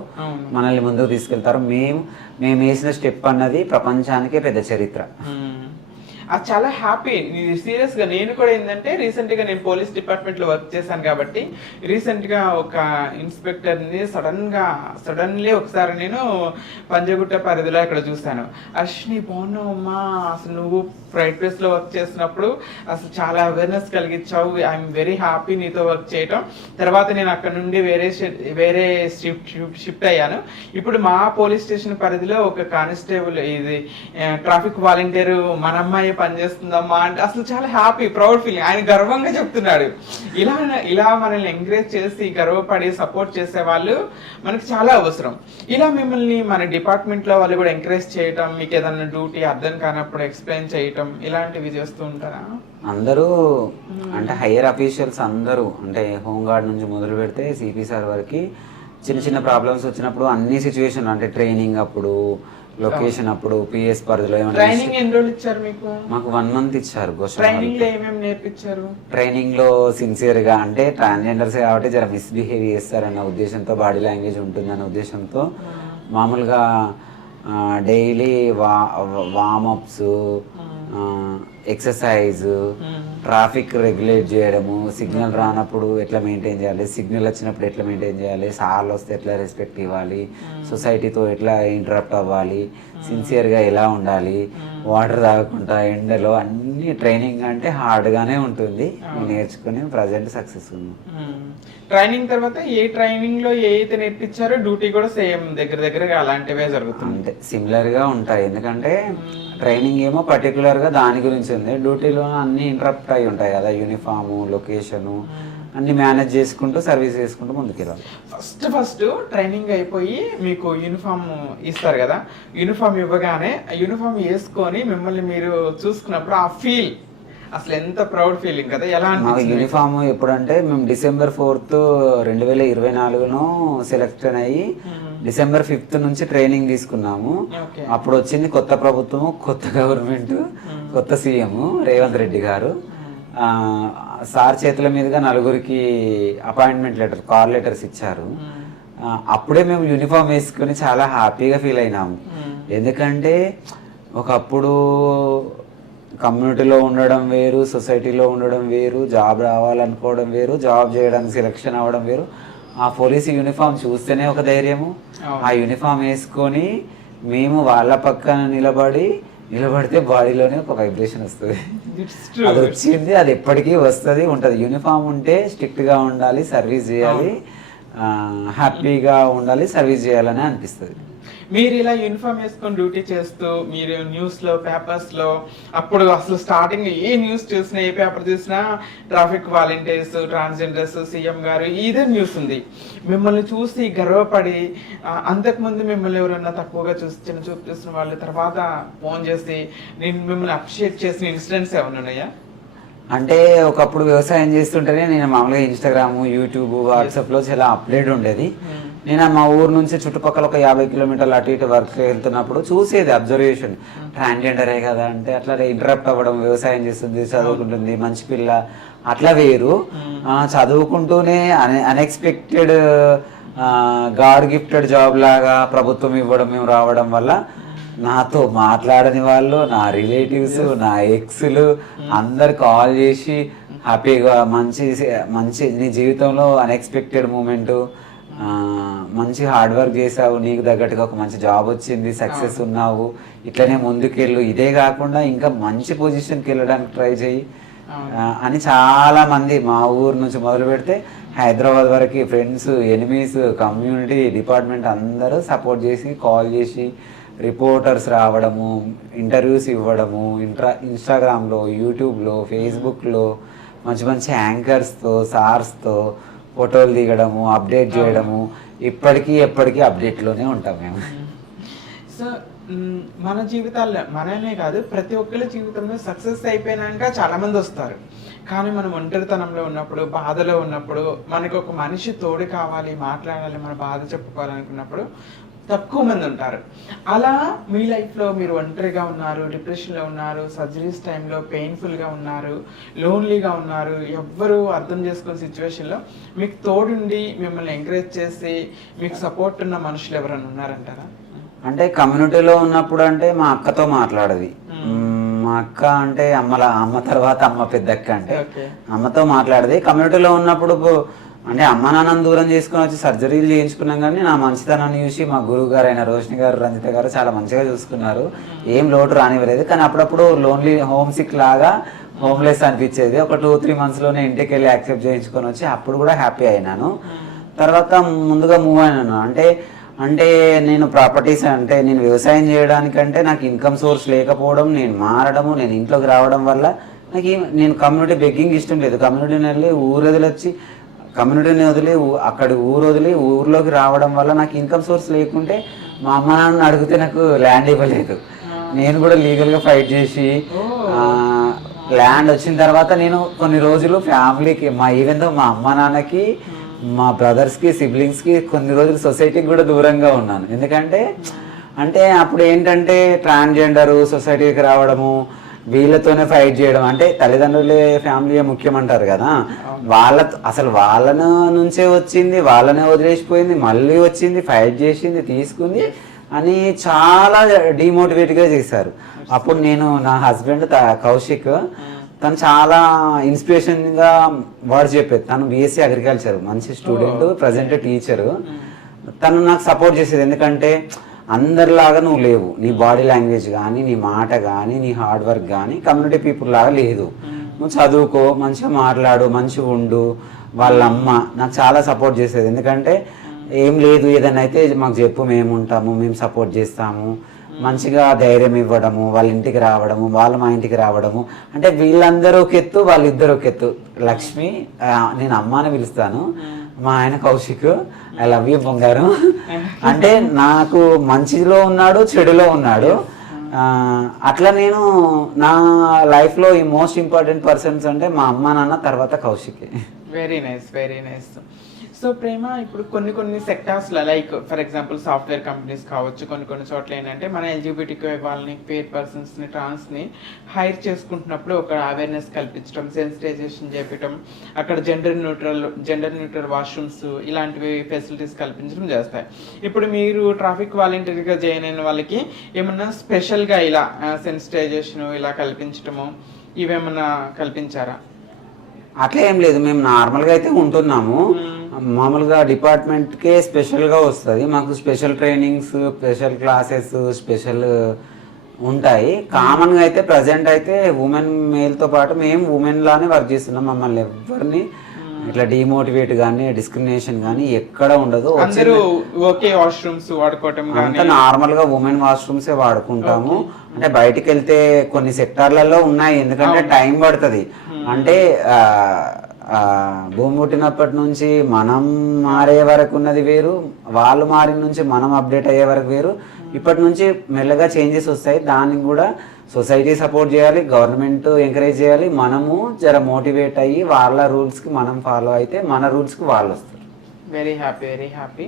మనల్ని ముందుకు తీసుకెళ్తారు. మేము వేసిన స్టెప్ అన్నది ప్రపంచానికే పెద్ద చరిత్ర. అది చాలా హ్యాపీ. సీరియస్గా నేను కూడా ఏంటంటే రీసెంట్గా నేను పోలీస్ డిపార్ట్మెంట్లో వర్క్ చేశాను కాబట్టి రీసెంట్గా ఒక ఇన్స్పెక్టర్ని సడన్లీ ఒకసారి నేను పంజగుట్ట పరిధిలో ఇక్కడ చూశాను. అర్షిని బాగున్నావమ్మా, అసలు నువ్వు ప్రైవేట్ ప్లేస్లో వర్క్ చేసినప్పుడు అసలు చాలా అవేర్నెస్ కలిగించావు, ఐఎమ్ వెరీ హ్యాపీ నీతో వర్క్ చేయటం. తర్వాత నేను అక్కడ నుండి వేరే షిఫ్ట్ అయ్యాను. ఇప్పుడు మా పోలీస్ స్టేషన్ పరిధిలో ఒక కానిస్టేబుల్, ఇది ట్రాఫిక్ వాలంటీర్ మన అమ్మాయి పనిచేస్తుందమ్మా అంటే అసలు చాలా హ్యాపీ, ప్రౌడ్ ఫీలింగ్. ఆయన గర్వంగా చెప్తున్నాడు. ఇలా మనల్ని ఎంకరేజ్ చేసి గర్వపడి సపోర్ట్ చేసే వాళ్ళు మనకి చాలా అవసరం. ఇలా మిమ్మల్ని మన డిపార్ట్మెంట్లో వాళ్ళు కూడా ఎంకరేజ్ చేయటం, మీకు ఏదన్నా డ్యూటీ అర్థం కానప్పుడు ఎక్స్ప్లెయిన్ చేయటం, ఇలాంటివి చేస్తూ ఉంటారా? అందరూ అంటే హైయర్ అఫీషియల్స్ అందరూ, అంటే హోంగార్డ్ నుంచి మొదలు పెడితే సిపి సార్ వరకు చిన్న ప్రాబ్లమ్స్ వచ్చినప్పుడు అన్ని సిచ్యువేషన్, అంటే ట్రైనింగ్ అప్పుడు, లొకేషన్ అప్పుడు, పిఎస్ పరిధిలో ట్రైనింగ్ ఎన్ని రోజులు ఇచ్చారు మీకు? మాకు 1 month ఇచ్చారు. ట్రైనింగ్ లో ఏమేమి నేర్పించారు? ట్రైనింగ్ లో సిన్సియర్ గా, అంటే ట్రాన్స్జెండర్స్ కాబట్టి జర మిస్బిహేవ్ చేస్తారన్న ఉద్దేశంతో, బాడీ లాంగ్వేజ్ ఉంటుందన్న ఉద్దేశంతో మామూలుగా daily warm-ups, exercise, traffic regulate చేయడము, సిగ్నల్ రానప్పుడు ఎట్లా మెయింటైన్ చేయాలి, సిగ్నల్ వచ్చినప్పుడు ఎట్లా మెయింటైన్ చేయాలి, సార్లు వస్తే ఎట్లా రెస్పెక్ట్ ఇవ్వాలి, సొసైటీతో ఎట్లా ఇంటరాక్ట్ అవ్వాలి, సిన్సియర్గా ఎలా ఉండాలి, వాటర్ తాగకుండా ఎండలో, అన్ని ట్రైనింగ్ అంటే హార్డ్గానే ఉంటుంది. నేర్చుకుని ప్రజెంట్ సక్సెస్ ఉంది. ట్రైనింగ్ తర్వాత ఏ ట్రైనింగ్ లో ఏ అయితే నేర్పించారో డ్యూటీ కూడా సేమ్ దగ్గరగా అలాంటివే జరుగుతుంది, అంటే సిమిలర్గా ఉంటాయి. ఎందుకంటే ట్రైనింగ్ ఏమో పర్టికులర్గా దాని గురించి ఉంది, డ్యూటీలో అన్ని ఇంటరప్ట్ అయి ఉంటాయి కదా, యూనిఫాము, లొకేషను అన్ని మేనేజ్ చేసుకుంటూ సర్వీస్ చేసుకుంటూ ముందుకెళ్ళాలి. ఫస్ట్ ట్రైనింగ్ అయిపోయి మీకు యూనిఫామ్ ఇస్తారు కదా, యూనిఫామ్ ఇవ్వగానే యూనిఫామ్ వేసుకొని మిమ్మల్ని మీరు చూసుకున్నప్పుడు ఆ ఫీల్ అసలు ఎంత ప్రౌడ్ ఫీలింగ్ కదా, ఎలా అనిపించింది? యూనిఫామ్ ఎప్పుడంటే మేము December 4th, 2024 సెలెక్షన్ అయ్యి December 5th నుంచి ట్రైనింగ్ తీసుకున్నాము. అప్పుడు వచ్చింది కొత్త ప్రభుత్వం, కొత్త గవర్నమెంట్, కొత్త సీఎం రేవంత్ రెడ్డి గారు. సార్ చేతుల మీదుగా 4 అపాయింట్మెంట్ లెటర్, కాల్ లెటర్స్ ఇచ్చారు. అప్పుడే మేము యూనిఫామ్ వేసుకుని చాలా హ్యాపీగా ఫీల్ అయినాము. ఎందుకంటే ఒకప్పుడు కమ్యూనిటీలో ఉండడం వేరు, సొసైటీలో ఉండడం వేరు, జాబ్ రావాలనుకోవడం వేరు, జాబ్ చేయడానికి సెలెక్షన్ అవ్వడం వేరు. ఆ పోలీస్ యూనిఫామ్ చూస్తేనే ఒక ధైర్యము, ఆ యూనిఫామ్ వేసుకొని మేము వాళ్ళ పక్కన నిలబడితే బాడీలోనే ఒక వైబ్రేషన్ వస్తుంది. అది వచ్చింది, అది ఎప్పటికీ వస్తుంది, ఉంటుంది. యూనిఫామ్ ఉంటే స్ట్రిక్ట్గా ఉండాలి, సర్వీస్ చేయాలి, హ్యాపీగా ఉండాలి, సర్వీస్ చేయాలని అనిపిస్తుంది. మీరు ఇలా యూనిఫామ్ వేసుకొని డ్యూటీ చేస్తూ మీరు న్యూస్లో, పేపర్స్లో, అప్పుడు అసలు స్టార్టింగ్ ఏ న్యూస్ చూసినా, ఏ పేపర్ చూసినా ట్రాఫిక్ వాలంటీర్స్, ట్రాన్స్జెండర్స్, సీఎం గారు ఇదే న్యూస్ ఉంది. మిమ్మల్ని చూసి గర్వపడి, అంతకుముందు మిమ్మల్ని ఎవరన్నా తక్కువగా చిన్న చూపు చూసిన వాళ్ళు తర్వాత ఫోన్ చేసి నేను మిమ్మల్ని అప్రిషియేట్ చేసిన ఇన్సిడెంట్స్ ఏమైనా ఉన్నాయా? అంటే ఒకప్పుడు వ్యవసాయం చేస్తుంటేనే నేను మామూలుగా ఇన్స్టాగ్రామ్, యూట్యూబ్, వాట్సాప్లో చాలా అప్డేట్ ఉండేది. నేను మా ఊరు నుంచి చుట్టుపక్కల ఒక 50 kilometers అటు ఇటు వర్క్ వెళ్తున్నప్పుడు చూసేది, అబ్జర్వేషన్. ట్రాన్స్జెండరే కదా అంటే అట్లా ఇంటరప్ట్ అవ్వడం, వ్యవసాయం చేస్తుంది, చదువుకుంటుంది, మంచి పిల్ల, అట్లా వేరు. చదువుకుంటూనే అన్ఎక్స్పెక్టెడ్ గాడ్ గిఫ్టెడ్ జాబ్ లాగా ప్రభుత్వం ఇవ్వడం, మేము రావడం వల్ల నాతో మాట్లాడని వాళ్ళు, నా రిలేటివ్స్, నా ఎక్స్లు అందరు కాల్ చేసి హ్యాపీగా మంచి నీ జీవితంలో అన్ఎక్స్పెక్టెడ్ మూమెంట్, మంచి హార్డ్ వర్క్ చేసావు, నీకు తగ్గట్టుగా ఒక మంచి జాబ్ వచ్చింది, సక్సెస్ ఉన్నావు, ఇట్లనే ముందుకెళ్ళు, ఇదే కాకుండా ఇంకా మంచి పొజిషన్కి వెళ్ళడానికి ట్రై చేయి, అని చాలా మంది మా ఊరు నుంచి మొదలు పెడితే హైదరాబాద్ వరకు ఫ్రెండ్స్, ఎనిమీస్, కమ్యూనిటీ, డిపార్ట్మెంట్ అందరూ సపోర్ట్ చేసి కాల్ చేసి రిపోర్టర్స్ రావడము, ఇంటర్వ్యూస్ ఇవ్వడము, ఇన్స్టాగ్రామ్లో, యూట్యూబ్లో, ఫేస్బుక్లో మంచి మంచి యాంకర్స్తో, సార్స్తో ఫోటోలు దిగడము, అప్డేట్ చేయడము, ఎప్పటికీ అప్డేట్లోనే ఉంటాం మేము. సో మన జీవితాల్లో మననే కాదు ప్రతి ఒక్కరి జీవితంలో సక్సెస్ అయిపోయినాక చాలా మంది వస్తారు. కానీ మనం ఒంటరితనంలో ఉన్నప్పుడు, బాధలో ఉన్నప్పుడు, మనకు ఒక మనిషి తోడు కావాలి, మాట్లాడాలి, మన బాధ చెప్పుకోవాలనుకున్నప్పుడు తక్కువ మంది ఉంటారు. అలా మీ లైఫ్లో మీరు ఒంటరిగా ఉన్నారు, డిప్రెషన్లో ఉన్నారు, సర్జరీస్ టైంలో పెయిన్ఫుల్గా ఉన్నారు, లోన్లీగా ఉన్నారు, ఎవ్వరూ అర్థం చేసుకునే సిచ్యువేషన్లో మీకు తోడుండి మిమ్మల్ని ఎంకరేజ్ చేసి మీకు సపోర్ట్ ఉన్న మనుషులు ఎవరైనా ఉన్నారంటారా? అంటే కమ్యూనిటీలో ఉన్నప్పుడు అంటే మా అక్కతో మాట్లాడేది. మా అక్క అంటే అమ్మ తర్వాత అమ్మ పెద్దక్క, అంటే అమ్మతో మాట్లాడేది. కమ్యూనిటీలో ఉన్నప్పుడు అంటే అమ్మ నాన్నని దూరం చేసుకుని వచ్చి సర్జరీలు చేయించుకున్నాం, కానీ నా మంచితనాన్ని చూసి మా గురువు గారు అయిన రోషిని గారు, రంజిత గారు చాలా మంచిగా చూసుకున్నారు. ఏం లోటు రానివ్వలేదు. కానీ అప్పుడప్పుడు లోన్లీ, హోమ్ సిక్ లాగా, హోమ్లెస్ అనిపించేది. ఒక 2-3 మంత్స్లోనే ఇంటికి వెళ్ళి యాక్సెప్ట్ చేయించుకొని వచ్చి అప్పుడు కూడా హ్యాపీ అయినాను. తర్వాత ముందుగా మూవ్ అయినాను. అంటే నేను ప్రాపర్టీస్, అంటే నేను వ్యవసాయం చేయడానికంటే నాకు ఇన్కమ్ సోర్స్ లేకపోవడం, నేను మారడము, నేను ఇంట్లోకి రావడం వల్ల నేను కమ్యూనిటీ బెగ్గింగ్ ఇష్టం లేదు. కమ్యూనిటీని వదిలి ఊరు వదిలి ఊర్లోకి రావడం వల్ల నాకు ఇన్కమ్ సోర్స్ లేకుంటే మా అమ్మ నాన్న అడిగితే నాకు ల్యాండ్ ఇవ్వలేదు. నేను కూడా లీగల్గా ఫైట్ చేసి ల్యాండ్ వచ్చిన తర్వాత నేను కొన్ని రోజులు ఫ్యామిలీకి, ఈవెన్ దో మా అమ్మ నాన్నకి, మా బ్రదర్స్కి, సిబ్లింగ్స్కి కొన్ని రోజులు సొసైటీకి కూడా దూరంగా ఉన్నాను. ఎందుకంటే అప్పుడు ఏంటంటే ట్రాన్స్జెండరు సొసైటీకి రావడము, వీళ్ళతోనే ఫైట్ చేయడం, అంటే తల్లిదండ్రులే ఫ్యామిలీ ముఖ్యం అంటారు కదా, వాళ్ళ నుంచే వచ్చింది, వాళ్ళనే వదిలేసిపోయింది, మళ్ళీ వచ్చింది, ఫైట్ చేసింది, తీసుకుంది అని చాలా డిమోటివేట్గా చేశారు. అప్పుడు నేను, నా హస్బెండ్ కౌశిక్, తను చాలా ఇన్స్పిరేషన్గా వర్డ్స్ చెప్పేది. తను బీఎస్సీ అగ్రికల్చర్, మంచి స్టూడెంట్, ప్రజెంట్ టీచరు. తను నాకు సపోర్ట్ చేసేది. ఎందుకంటే అందరిలాగా నువ్వు లేవు, నీ బాడీ లాంగ్వేజ్ కానీ, నీ మాట కానీ, నీ హార్డ్ వర్క్ కానీ కమ్యూనిటీ పీపుల్ లాగా లేదు. నువ్వు చదువుకో, మంచిగా మాట్లాడు, మంచిగా ఉండు. వాళ్ళ అమ్మ నాకు చాలా సపోర్ట్ చేసేది. ఎందుకంటే ఏం లేదు, ఏదైనా అయితే మాకు చెప్పు, మేము ఉంటాము, మేము సపోర్ట్ చేస్తాము, మంచిగా ధైర్యం ఇవ్వడము, వాళ్ళ ఇంటికి రావడము, వాళ్ళు మా ఇంటికి రావడము. అంటే వీళ్ళందరూ ఒక ఎత్తు, వాళ్ళిద్దరు ఒక ఎత్తు. లక్ష్మి, నేను అమ్మ అని పిలుస్తాను, మా ఆయన కౌశిక్, ఐ లవ్ యూ బంగారం. అంటే నాకు మంచిలో ఉన్నాడు, చెడులో ఉన్నాడు. అట్లా నేను నా లైఫ్లో ఈ మోస్ట్ ఇంపార్టెంట్ పర్సన్స్ అంటే మా అమ్మ నాన్న, తర్వాత Kaushik. Very nice, very nice. So Prema, ఇప్పుడు కొన్ని సెక్టార్స్లో, like for example software companies కావచ్చు, కొన్ని చోట్ల ఏంటంటే మన ఎల్జిబిటిక్యూ వాళ్ళని, పేర్ పర్సన్స్ని, ట్రాన్స్ని హైర్ చేసుకుంటున్నప్పుడు ఒక అవేర్నెస్ కల్పించడం, సెన్సిటైజేషన్ చేయటం, అక్కడ జెండర్ న్యూట్రల్ వాష్రూమ్స్ ఇలాంటివి ఫెసిలిటీస్ కల్పించడం చేస్తాయి. ఇప్పుడు మీరు ట్రాఫిక్ వాలంటీర్గా జాయిన్ అయిన వాళ్ళకి ఏమన్నా స్పెషల్గా ఇలా సెన్సిటైజేషన్ ఇలా కల్పించడము ఇవేమన్నా కల్పించారా? అట్లా ఏం లేదు, మేము నార్మల్గా అయితే ఉంటున్నాము. మామూలుగా డిపార్ట్మెంట్కే స్పెషల్గా వస్తుంది మాకు. Special trainings, special classes, special ఉంటాయి. కామన్గా అయితే ప్రజెంట్ అయితే ఉమెన్ మేల్తో పాటు మేము ఉమెన్ లానే వర్క్ చేస్తున్నాం. మమ్మల్ని ఎవరిని ఇట్లా డిమోటివేట్ కానీ, డిస్క్రిమినేషన్ కానీ ఎక్కడ ఉండదు. అంతా నార్మల్ గా ఉమెన్ వాష్రూమ్సే వాడుకుంటాము. అంటే బయటికి వెళ్తే కొన్ని సెక్టార్లలో ఉన్నాయి, ఎందుకంటే టైం పడుతుంది. అంటే భూమి పుట్టినప్పటి నుంచి మనం మారే వరకు ఉన్నది వేరు, వాళ్ళు మారిన నుంచి మనం అప్డేట్ అయ్యే వరకు వేరు. ఇప్పటి నుంచి మెల్లగా చేంజెస్ వస్తాయి. దానికి కూడా సొసైటీ సపోర్ట్ చేయాలి, గవర్నమెంట్ ఎంకరేజ్ చేయాలి, మనము జర మోటివేట్ అయ్యి వాళ్ళ రూల్స్కి మనం ఫాలో అయితే మన రూల్స్కి వాళ్ళు వస్తారు. Very happy, very happy.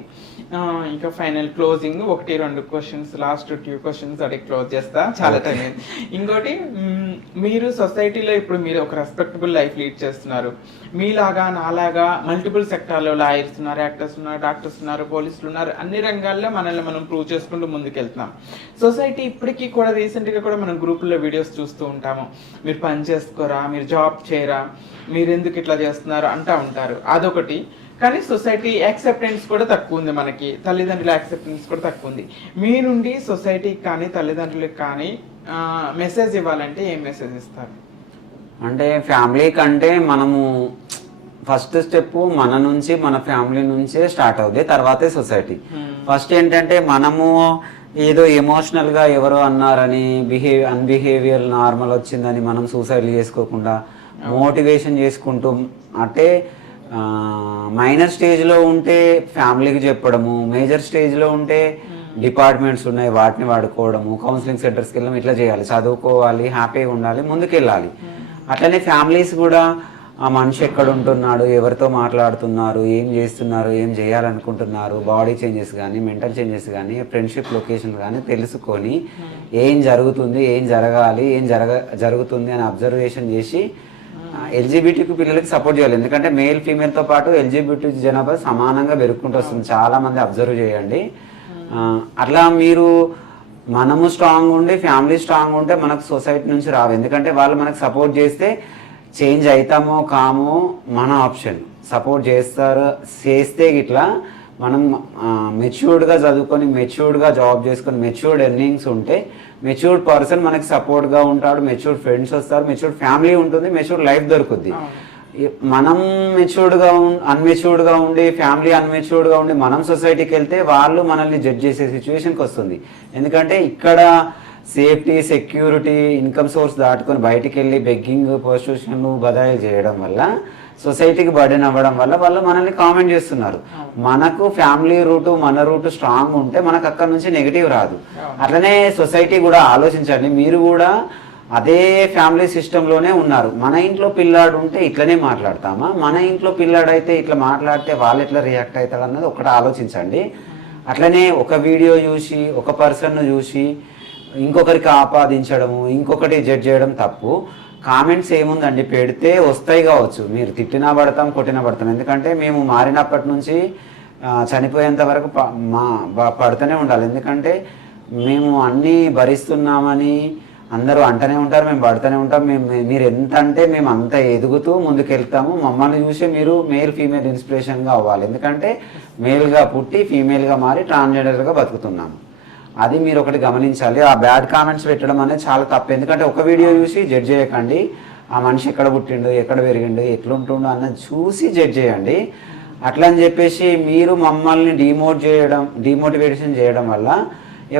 ఇంకా final closing 1-2 questions, last 2 questions అడిగి క్లోజ్ చేస్తా, చాలా టైం అయింది. ఇంకోటి, మీరు సొసైటీలో ఇప్పుడు మీరు ఒక రెస్పెక్టబుల్ లైఫ్ లీడ్ చేస్తున్నారు. మీలాగా నాలాగా మల్టిపుల్ సెక్టార్లో లాయర్స్ ఉన్నారు, యాక్టర్స్ ఉన్నారు, డాక్టర్స్ ఉన్నారు, పోలీసులు ఉన్నారు. అన్ని రంగాల్లో మనల్ని మనం ప్రూవ్ చేసుకుంటూ ముందుకెళ్తున్నాం. సొసైటీ ఇప్పటికీ కూడా రీసెంట్గా కూడా మనం గ్రూపుల్లో వీడియోస్ చూస్తూ ఉంటాము. మీరు పని చేసుకోరా, మీరు జాబ్ చేయరా, మీరు ఎందుకు ఇట్లా చేస్తున్నారు అంటూ ఉంటారు. అదొకటి. కానీ సొసైటీ యాక్సెప్టెన్స్ కూడా తక్కువ ఉంది, మనకి తల్లిదండ్రుల యాక్సెప్టెన్స్ కూడా తక్కువ ఉంది. మీ నుండి సొసైటీకి కానీ తల్లిదండ్రులకు కానీ మెసేజ్ ఇవ్వాలంటే ఏం మెసేజ్ ఇస్తారు? అంటే ఫ్యామిలీ కంటే మనము ఫస్ట్ స్టెప్ మన నుంచి, మన ఫ్యామిలీ నుంచే స్టార్ట్ అవుతుంది, తర్వాతే సొసైటీ. ఫస్ట్ ఏంటంటే మనము ఏదో ఎమోషనల్గా ఎవరో అన్నారని అన్బిహేవియర్ నార్మల్ వచ్చిందని మనం సూసైడ్ చేసుకోకుండా మోటివేషన్ చేసుకుంటూ, అంటే మైనర్ స్టేజ్లో ఉంటే ఫ్యామిలీకి చెప్పడము, మేజర్ స్టేజ్లో ఉంటే డిపార్ట్మెంట్స్ ఉన్నాయి వాటిని వాడుకోవడము, కౌన్సిలింగ్ సెంటర్స్కి వెళ్ళడం, ఇట్లా చేయాలి. చదువుకోవాలి, హ్యాపీగా ఉండాలి, ముందుకెళ్ళాలి. అట్లనే ఫ్యామిలీస్ కూడా ఆ మనిషి ఎక్కడ ఉంటున్నాడు, ఎవరితో మాట్లాడుతున్నారు, ఏం చేస్తున్నారు, ఏం చేయాలనుకుంటున్నారు, బాడీ చేంజెస్ కానీ, మెంటల్ చేంజెస్ కానీ, ఫ్రెండ్షిప్ లొకేషన్ కానీ తెలుసుకొని ఏం జరుగుతుంది, ఏం జరగాలి, ఏం జరుగుతుంది అని అబ్జర్వేషన్ చేసి ఎల్జీబీటీకి పిల్లలకి సపోర్ట్ చేయాలి. ఎందుకంటే మేల్ ఫీమేల్తో పాటు ఎల్జీబీటీ జనాభా సమానంగా పెరుగుకుంటూ వస్తుంది. చాలామంది అబ్జర్వ్ చేయండి. అట్లా మీరు మనము స్ట్రాంగ్ ఉండి ఫ్యామిలీ స్ట్రాంగ్ ఉంటే మనకు సొసైటీ నుంచి రావు. ఎందుకంటే వాళ్ళు మనకు సపోర్ట్ చేస్తే చేంజ్ అవుతామో కామో మన ఆప్షన్. సపోర్ట్ చేస్తే ఇట్లా మనం మెచ్యూర్డ్గా చదువుకొని, మెచ్యూర్డ్గా జాబ్ చేసుకొని, మెచ్యూర్డ్ ఎర్నింగ్స్ ఉంటే మెచ్యూర్డ్ పర్సన్ మనకి సపోర్ట్గా ఉంటాడు, మెచ్యూర్డ్ ఫ్రెండ్స్ వస్తారు, మెచ్యూర్డ్ ఫ్యామిలీ ఉంటుంది, మెచ్యూర్డ్ లైఫ్ దొరుకుద్ది. మనం అన్మెచ్యూర్డ్గా ఉండి, ఫ్యామిలీ అన్మెచ్యూర్డ్గా ఉండి మనం సొసైటీకి వెళ్తే వాళ్ళు మనల్ని జడ్జ్ చేసే సిచ్యువేషన్కి వస్తుంది. ఎందుకంటే ఇక్కడ సేఫ్టీ, సెక్యూరిటీ, ఇన్కమ్ సోర్స్ దాటుకొని బయటికి వెళ్ళి బెగ్గింగ్, ప్రాస్టిట్యూషన్, బదాయిలు చేయడం వల్ల సొసైటీకి బర్డెన్ అవ్వడం వల్ల వాళ్ళు మనల్ని కామెంట్ చేస్తున్నారు. మనకు ఫ్యామిలీ రూటు, మన రూటు స్ట్రాంగ్ ఉంటే మనకు అక్కడ నుంచి నెగిటివ్ రాదు. అట్లనే సొసైటీ కూడా ఆలోచించండి. మీరు కూడా అదే ఫ్యామిలీ సిస్టంలోనే ఉన్నారు. మన ఇంట్లో పిల్లాడు ఉంటే ఇట్లనే మాట్లాడతామా, మన ఇంట్లో పిల్లాడు అయితే ఇట్లా మాట్లాడితే వాళ్ళు ఎట్లా రియాక్ట్ అవుతాడు అన్నది ఒకటి ఆలోచించండి. అట్లనే ఒక వీడియో చూసి, ఒక పర్సన్ను చూసి ఇంకొకరికి ఆపాదించడము, ఇంకొకటి జడ్జ్ చేయడం తప్పు. కామెంట్స్ ఏముందండి, పెడితే వస్తాయి కావచ్చు, మీరు తిట్టినా పడతాం, కొట్టినా పడతాం. ఎందుకంటే మేము మారినప్పటి నుంచి చనిపోయేంత వరకు పడుతూనే ఉండాలి. ఎందుకంటే మేము అన్నీ భరిస్తున్నామని అందరూ అంటనే ఉంటారు, మేము పడుతూనే ఉంటాం. మీరు ఎంత అంటే మేము అంత ఎదుగుతూ ముందుకెళ్తాము. మమ్మల్ని చూసి మీరు మేల్ ఫీమేల్ ఇన్స్పిరేషన్గా అవ్వాలి. ఎందుకంటే మేల్గా పుట్టి ఫీమేల్గా మారి ట్రాన్స్జెండర్గా బతుకుతున్నాము. అది మీరు ఒకటి గమనించాలి. ఆ బ్యాడ్ కామెంట్స్ పెట్టడం అనేది చాలా తప్పు. ఎందుకంటే ఒక వీడియో చూసి జడ్జ్ చేయకండి. ఆ మనిషి ఎక్కడ పుట్టిండు, ఎక్కడ పెరిగిండు, ఎట్లుంటుండు అన్నది చూసి జడ్జ్ చేయండి. అట్లా అని చెప్పేసి మీరు మమ్మల్ని డిమోటివేషన్ చేయడం వల్ల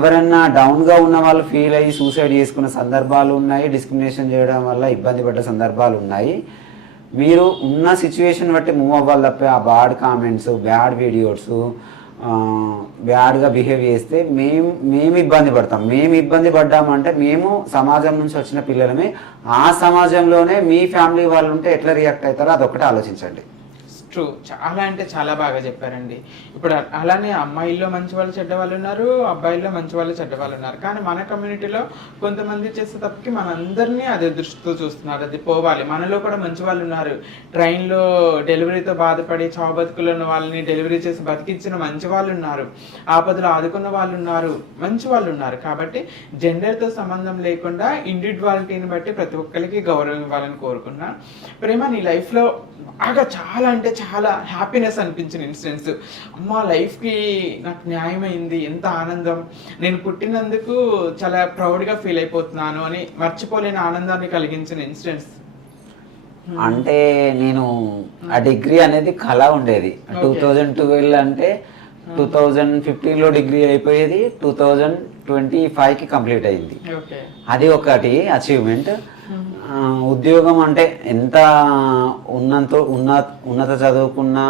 ఎవరన్నా డౌన్గా ఉన్న వాళ్ళు ఫీల్ అయ్యి సూసైడ్ చేసుకున్న సందర్భాలు ఉన్నాయి, డిస్క్రిమినేషన్ చేయడం వల్ల ఇబ్బంది పడ్డ సందర్భాలు ఉన్నాయి. మీరు ఉన్న సిచ్యువేషన్ బట్టి మూవ్ అవ్వాలి తప్ప ఆ బ్యాడ్ కామెంట్స్, బ్యాడ్ వీడియోస్, బ్యాడ్గా బిహేవ్ చేస్తే మేము ఇబ్బంది పడతాం. మేము ఇబ్బంది పడ్డామంటే మేము సమాజం నుంచి వచ్చిన పిల్లలమే. ఆ సమాజంలోనే మీ ఫ్యామిలీ వాళ్ళు ఉంటే ఎట్లా రియాక్ట్ అవుతారో అదొకటి ఆలోచించండి. ట్రూ, చాలా అంటే చాలా బాగా చెప్పారండి. ఇప్పుడు అలానే అమ్మాయిల్లో మంచి వాళ్ళు చెడ్డ వాళ్ళు ఉన్నారు, అబ్బాయిల్లో మంచి వాళ్ళు చెడ్డ వాళ్ళు ఉన్నారు. కానీ మన కమ్యూనిటీలో కొంతమంది చేసే తప్పుకి మనందరినీ అదే దృష్టితో చూస్తున్నారు. అది పోవాలి. మనలో కూడా మంచి వాళ్ళు ఉన్నారు. ట్రైన్లో డెలివరీతో బాధపడి చావు బతుకులు ఉన్న వాళ్ళని డెలివరీ చేసి బతికించిన మంచి వాళ్ళు ఉన్నారు, ఆపదలు ఆదుకున్న వాళ్ళు ఉన్నారు, మంచి వాళ్ళు ఉన్నారు. కాబట్టి జెండర్తో సంబంధం లేకుండా ఇండివిజువాలిటీని బట్టి ప్రతి ఒక్కరికి గౌరవం ఇవ్వాలని కోరుకున్నా. ప్రేమ, నీ లైఫ్లో బాగా చాలా అంటే చాలా హ్యాపీనెస్ అనిపించిన ఇన్సిడెంట్స్, అమ్మ లైఫ్కి నాకు న్యాయమైంది, ఎంత ఆనందం, నేను పుట్టినందుకు చాలా ప్రౌడ్గా ఫీల్ అయిపోతున్నాను అని మర్చిపోలేని ఆనందాన్ని కలిగించిన ఇన్సిడెంట్స్. అంటే నేను ఆ డిగ్రీ అనేది కళ ఉండేది. 2012 అంటే 2015లో డిగ్రీ అయిపోయేది, 2025కి కంప్లీట్ అయింది. అది ఒకటి అచీవ్మెంట్. ఉద్యోగం అంటే ఎంత ఉన్నత చదువుకున్నా,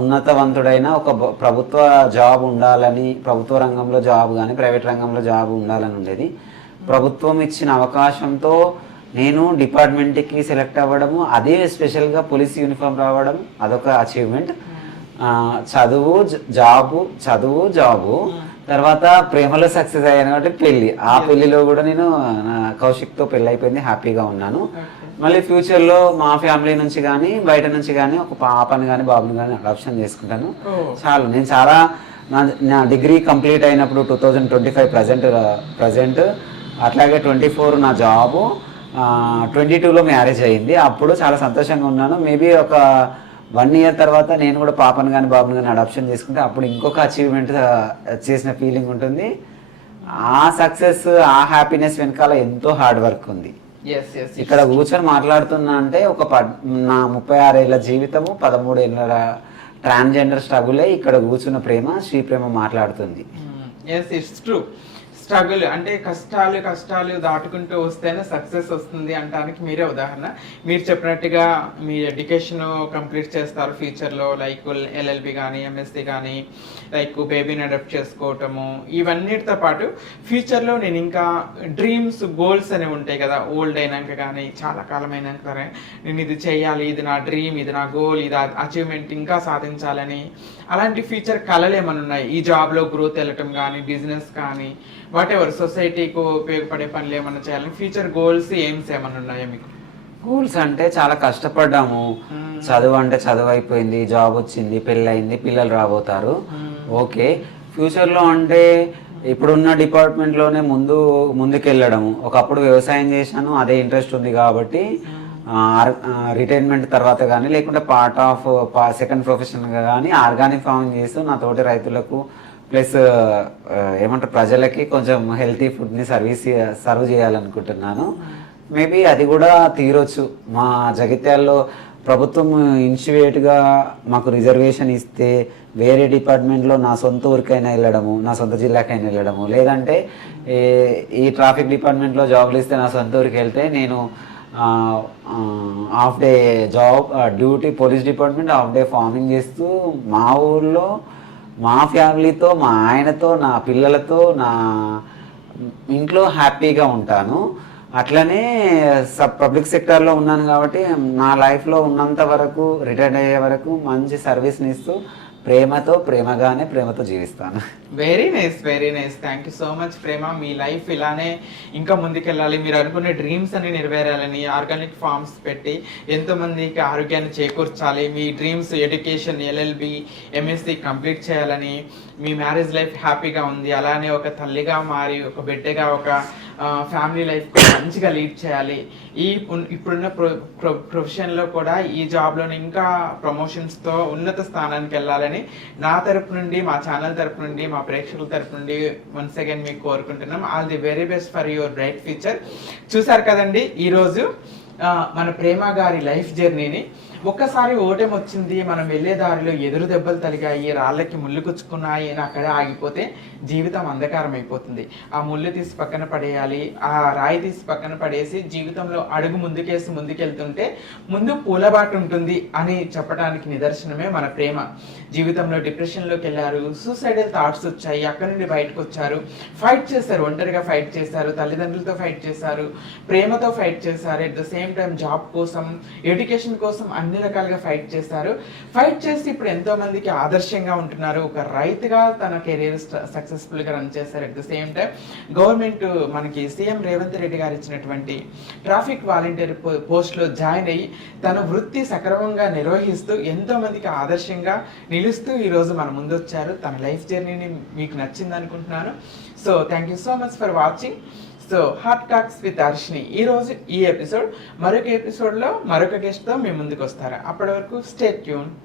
ఉన్నతవంతుడైనా ఒక ప్రభుత్వ జాబ్ ఉండాలని, ప్రభుత్వ రంగంలో జాబ్ కానీ ప్రైవేట్ రంగంలో జాబ్ ఉండాలని ఉండేది. ప్రభుత్వం ఇచ్చిన అవకాశంతో నేను డిపార్ట్మెంట్కి సెలెక్ట్ అవ్వడము, అదే స్పెషల్గా పోలీస్ యూనిఫామ్ రావడం, అదొక అచీవ్మెంట్. చదువు జాబు తర్వాత ప్రేమలో సక్సెస్ అయ్యాను కాబట్టి పెళ్ళి. ఆ పెళ్లిలో కూడా నేను కౌశిక్తో పెళ్ళి అయిపోయింది, హ్యాపీగా ఉన్నాను. మళ్ళీ ఫ్యూచర్లో మా ఫ్యామిలీ నుంచి కానీ బయట నుంచి కానీ ఒక పాపని కానీ బాబుని కానీ అడాప్షన్ చేసుకుంటాను. చాలు. నేను చాలా నా డిగ్రీ కంప్లీట్ అయినప్పుడు 2025 ప్రజెంట్, అట్లాగే 24 నా జాబు, 22లో మ్యారేజ్ అయింది. అప్పుడు చాలా సంతోషంగా ఉన్నాను. మేబీ ఒక 1 ఇయర్ తర్వాత నేను కూడా పాపను కానీ బాబుని కానీ అడాప్షన్ చేసుకుంటే అప్పుడు ఇంకొక అచీవ్మెంట్ చేసిన ఫీలింగ్ ఉంటుంది. ఆ సక్సెస్, ఆ హ్యాపీనెస్ వెనకాల ఎంతో హార్డ్ వర్క్ ఉంది. ఎస్ ఎస్ ఇక్కడ కూర్చొని మాట్లాడుతున్నా అంటే నా 36 ఏళ్ళ జీవితము 13 ఏళ్ళ ట్రాన్స్జెండర్ స్ట్రగులే ఇక్కడ కూర్చున్న శ్రీ ప్రేమ మాట్లాడుతుంది. Yes it's true. స్ట్రగుల్ అంటే కష్టాలు దాటుకుంటూ వస్తేనే సక్సెస్ వస్తుంది అంటానికి మీరే ఉదాహరణ. మీరు చెప్పినట్టుగా మీ ఎడ్యుకేషన్ కంప్లీట్ చేస్తారు ఫ్యూచర్లో, లైక్ ఎల్ఎల్బి కానీ ఎంఎస్సి కానీ, లైక్ బేబీని అడాప్ట్ చేసుకోవటము, ఇవన్నిటితో పాటు ఫ్యూచర్లో నేను ఇంకా డ్రీమ్స్ గోల్స్ అనేవి ఉంటాయి కదా, ఓల్డ్ అయినాక కానీ చాలా కాలం అయినాక సరే నేను ఇది చేయాలి, ఇది నా డ్రీమ్, ఇది నా గోల్, ఇది అచీవ్మెంట్ ఇంకా సాధించాలని, అలాంటి ఫ్యూచర్ కళలు ఏమైనా ఉన్నాయి? ఈ జాబ్లో గ్రోత్ వెళ్ళటం కానీ, బిజినెస్ కానీ, వాట్ ఎవర్ సొసైటీకి ఉపయోగపడే పనులు ఏమన్నా చేయాలని ఫ్యూచర్ గోల్స్ ఎయిమ్స్ ఏమన్నా ఉన్నాయా మీకు? గోల్స్ అంటే చాలా కష్టపడ్డాము. చదువు అంటే చదువు అయిపోయింది, జాబ్ వచ్చింది, పెళ్ళి అయింది, పిల్లలు రాబోతారు. ఓకే, ఫ్యూచర్లో అంటే ఇప్పుడున్న డిపార్ట్మెంట్లోనే ముందుకెళ్ళడము. ఒకప్పుడు వ్యవసాయం చేశాను, అదే ఇంట్రెస్ట్ ఉంది కాబట్టి రిటైర్మెంట్ తర్వాత కానీ లేకుంటే పార్ట్ ఆఫ్ సెకండ్ ప్రొఫెషన్గా కానీ ఆర్గానిక్ ఫార్మింగ్ చేస్తూ నా తోటి రైతులకు ప్లస్ ఏమంటారు ప్రజలకి కొంచెం హెల్తీ ఫుడ్ని సర్వ్ చేయాలనుకుంటున్నాను. మేబీ అది కూడా తీరొచ్చు. మా జగిత్యాల్లో ప్రభుత్వం ఇనిషియేట్గా మాకు రిజర్వేషన్ ఇస్తే వేరే డిపార్ట్మెంట్లో నా సొంత ఊరికైనా వెళ్ళడము, నా సొంత జిల్లాకైనా వెళ్ళడము, లేదంటే ఈ ట్రాఫిక్ డిపార్ట్మెంట్లో జాబ్లు ఇస్తే నా సొంత ఊరికి వెళ్తే నేను half day job duty police department, half day farming చేస్తూ మా ఊర్లో మా ఫ్యామిలీతో, మా ఆయనతో, నా పిల్లలతో, నా ఇంట్లో హ్యాపీగా ఉంటాను. అట్లనే పబ్లిక్ సెక్టార్లో ఉన్నాను కాబట్టి నా లైఫ్లో ఉన్నంత వరకు, రిటైర్డ్ అయ్యే వరకు మంచి సర్వీస్ని ఇస్తూ ప్రేమతో జీవిస్తాను. Very nice, very nice. Thank you so much Prema. మీ లైఫ్ ఇలానే ఇంకా ముందుకెళ్ళాలి, మీరు అనుకునే డ్రీమ్స్ అన్ని నెరవేరాలని, ఆర్గానిక్ ఫార్మ్స్ పెట్టి ఎంతోమందికి ఆరోగ్యాన్ని చేకూర్చాలి, మీ dreams education LLB MSc complete చేయాలని, మీ మ్యారేజ్ లైఫ్ హ్యాపీగా ఉంది, అలానే ఒక తల్లిగా మారి ఒక బిడ్డగా ఒక ఫ్యామిలీ లైఫ్ మంచిగా లీడ్ చేయాలి. ఇప్పుడున్న ప్రొఫెషన్లో కూడా ఈ జాబ్లో ఇంకా ప్రమోషన్స్తో ఉన్నత స్థానానికి వెళ్ళాలని నా తరపు నుండి, మా ఛానల్ తరపు నుండి, మా ప్రేక్షకుల తరపు నుండి వన్స్ అగైన్ మీకు కోరుకుంటున్నాం. All the very best for your bright future. చూసారు కదండి ఈరోజు మన ప్రేమ గారి లైఫ్ జర్నీని. ఒక్కసారి ఓటమి వచ్చింది, మనం వెళ్ళే దారిలో ఎదురు దెబ్బలు తలిగాయి, రాళ్ళకి ముళ్ళు కుచ్చుకున్నాయి అని అక్కడే ఆగిపోతే జీవితం అంధకారం అయిపోతుంది. ఆ ముళ్ళు తీసి పక్కన పడేయాలి, ఆ రాయి తీసి పక్కన పడేసి జీవితంలో అడుగు ముందుకెళ్తుంటే ముందు పూలబాటు ఉంటుంది అని చెప్పడానికి నిదర్శనమే మన ప్రేమ. జీవితంలో డిప్రెషన్లోకి వెళ్ళారు, సూసైడల్ థాట్స్ వచ్చాయి, అక్కడి నుండి బయటకు వచ్చారు, ఫైట్ చేశారు, ఒంటరిగా ఫైట్ చేశారు, తల్లిదండ్రులతో ఫైట్ చేశారు, ప్రేమతో ఫైట్ చేశారు, at the same time job కోసం, ఎడ్యుకేషన్ కోసం అన్ని రకాలుగా ఫైట్ చేశారు. ఫైట్ చేసి ఇప్పుడు ఎంతో మందికి ఆదర్శంగా ఉంటున్నారు. ఒక రైతుగా తన కెరీర్ సక్సెస్ఫుల్ గా రన్ చేశారు. At the same time government మనకి సీఎం రేవంత్ రెడ్డి గారు ఇచ్చినటువంటి ట్రాఫిక్ వాలంటీర్ పోస్ట్ లో జాయిన్ అయ్యి తన వృత్తి సక్రమంగా నిర్వహిస్తూ ఎంతో మందికి ఆదర్శంగా నిలుస్తూ ఈ రోజు మన ముందు వచ్చారు. తన లైఫ్ జర్నీని మీకు నచ్చింది అనుకుంటున్నాను. So thank you so much for watching. So hot talks with Harshini ఈరోజు ఈ ఎపిసోడ్. మరొక ఎపిసోడ్లో మరొక గెస్ట్తో మీ ముందుకు వస్తారు. అప్పటి వరకు స్టే ట్యూన్.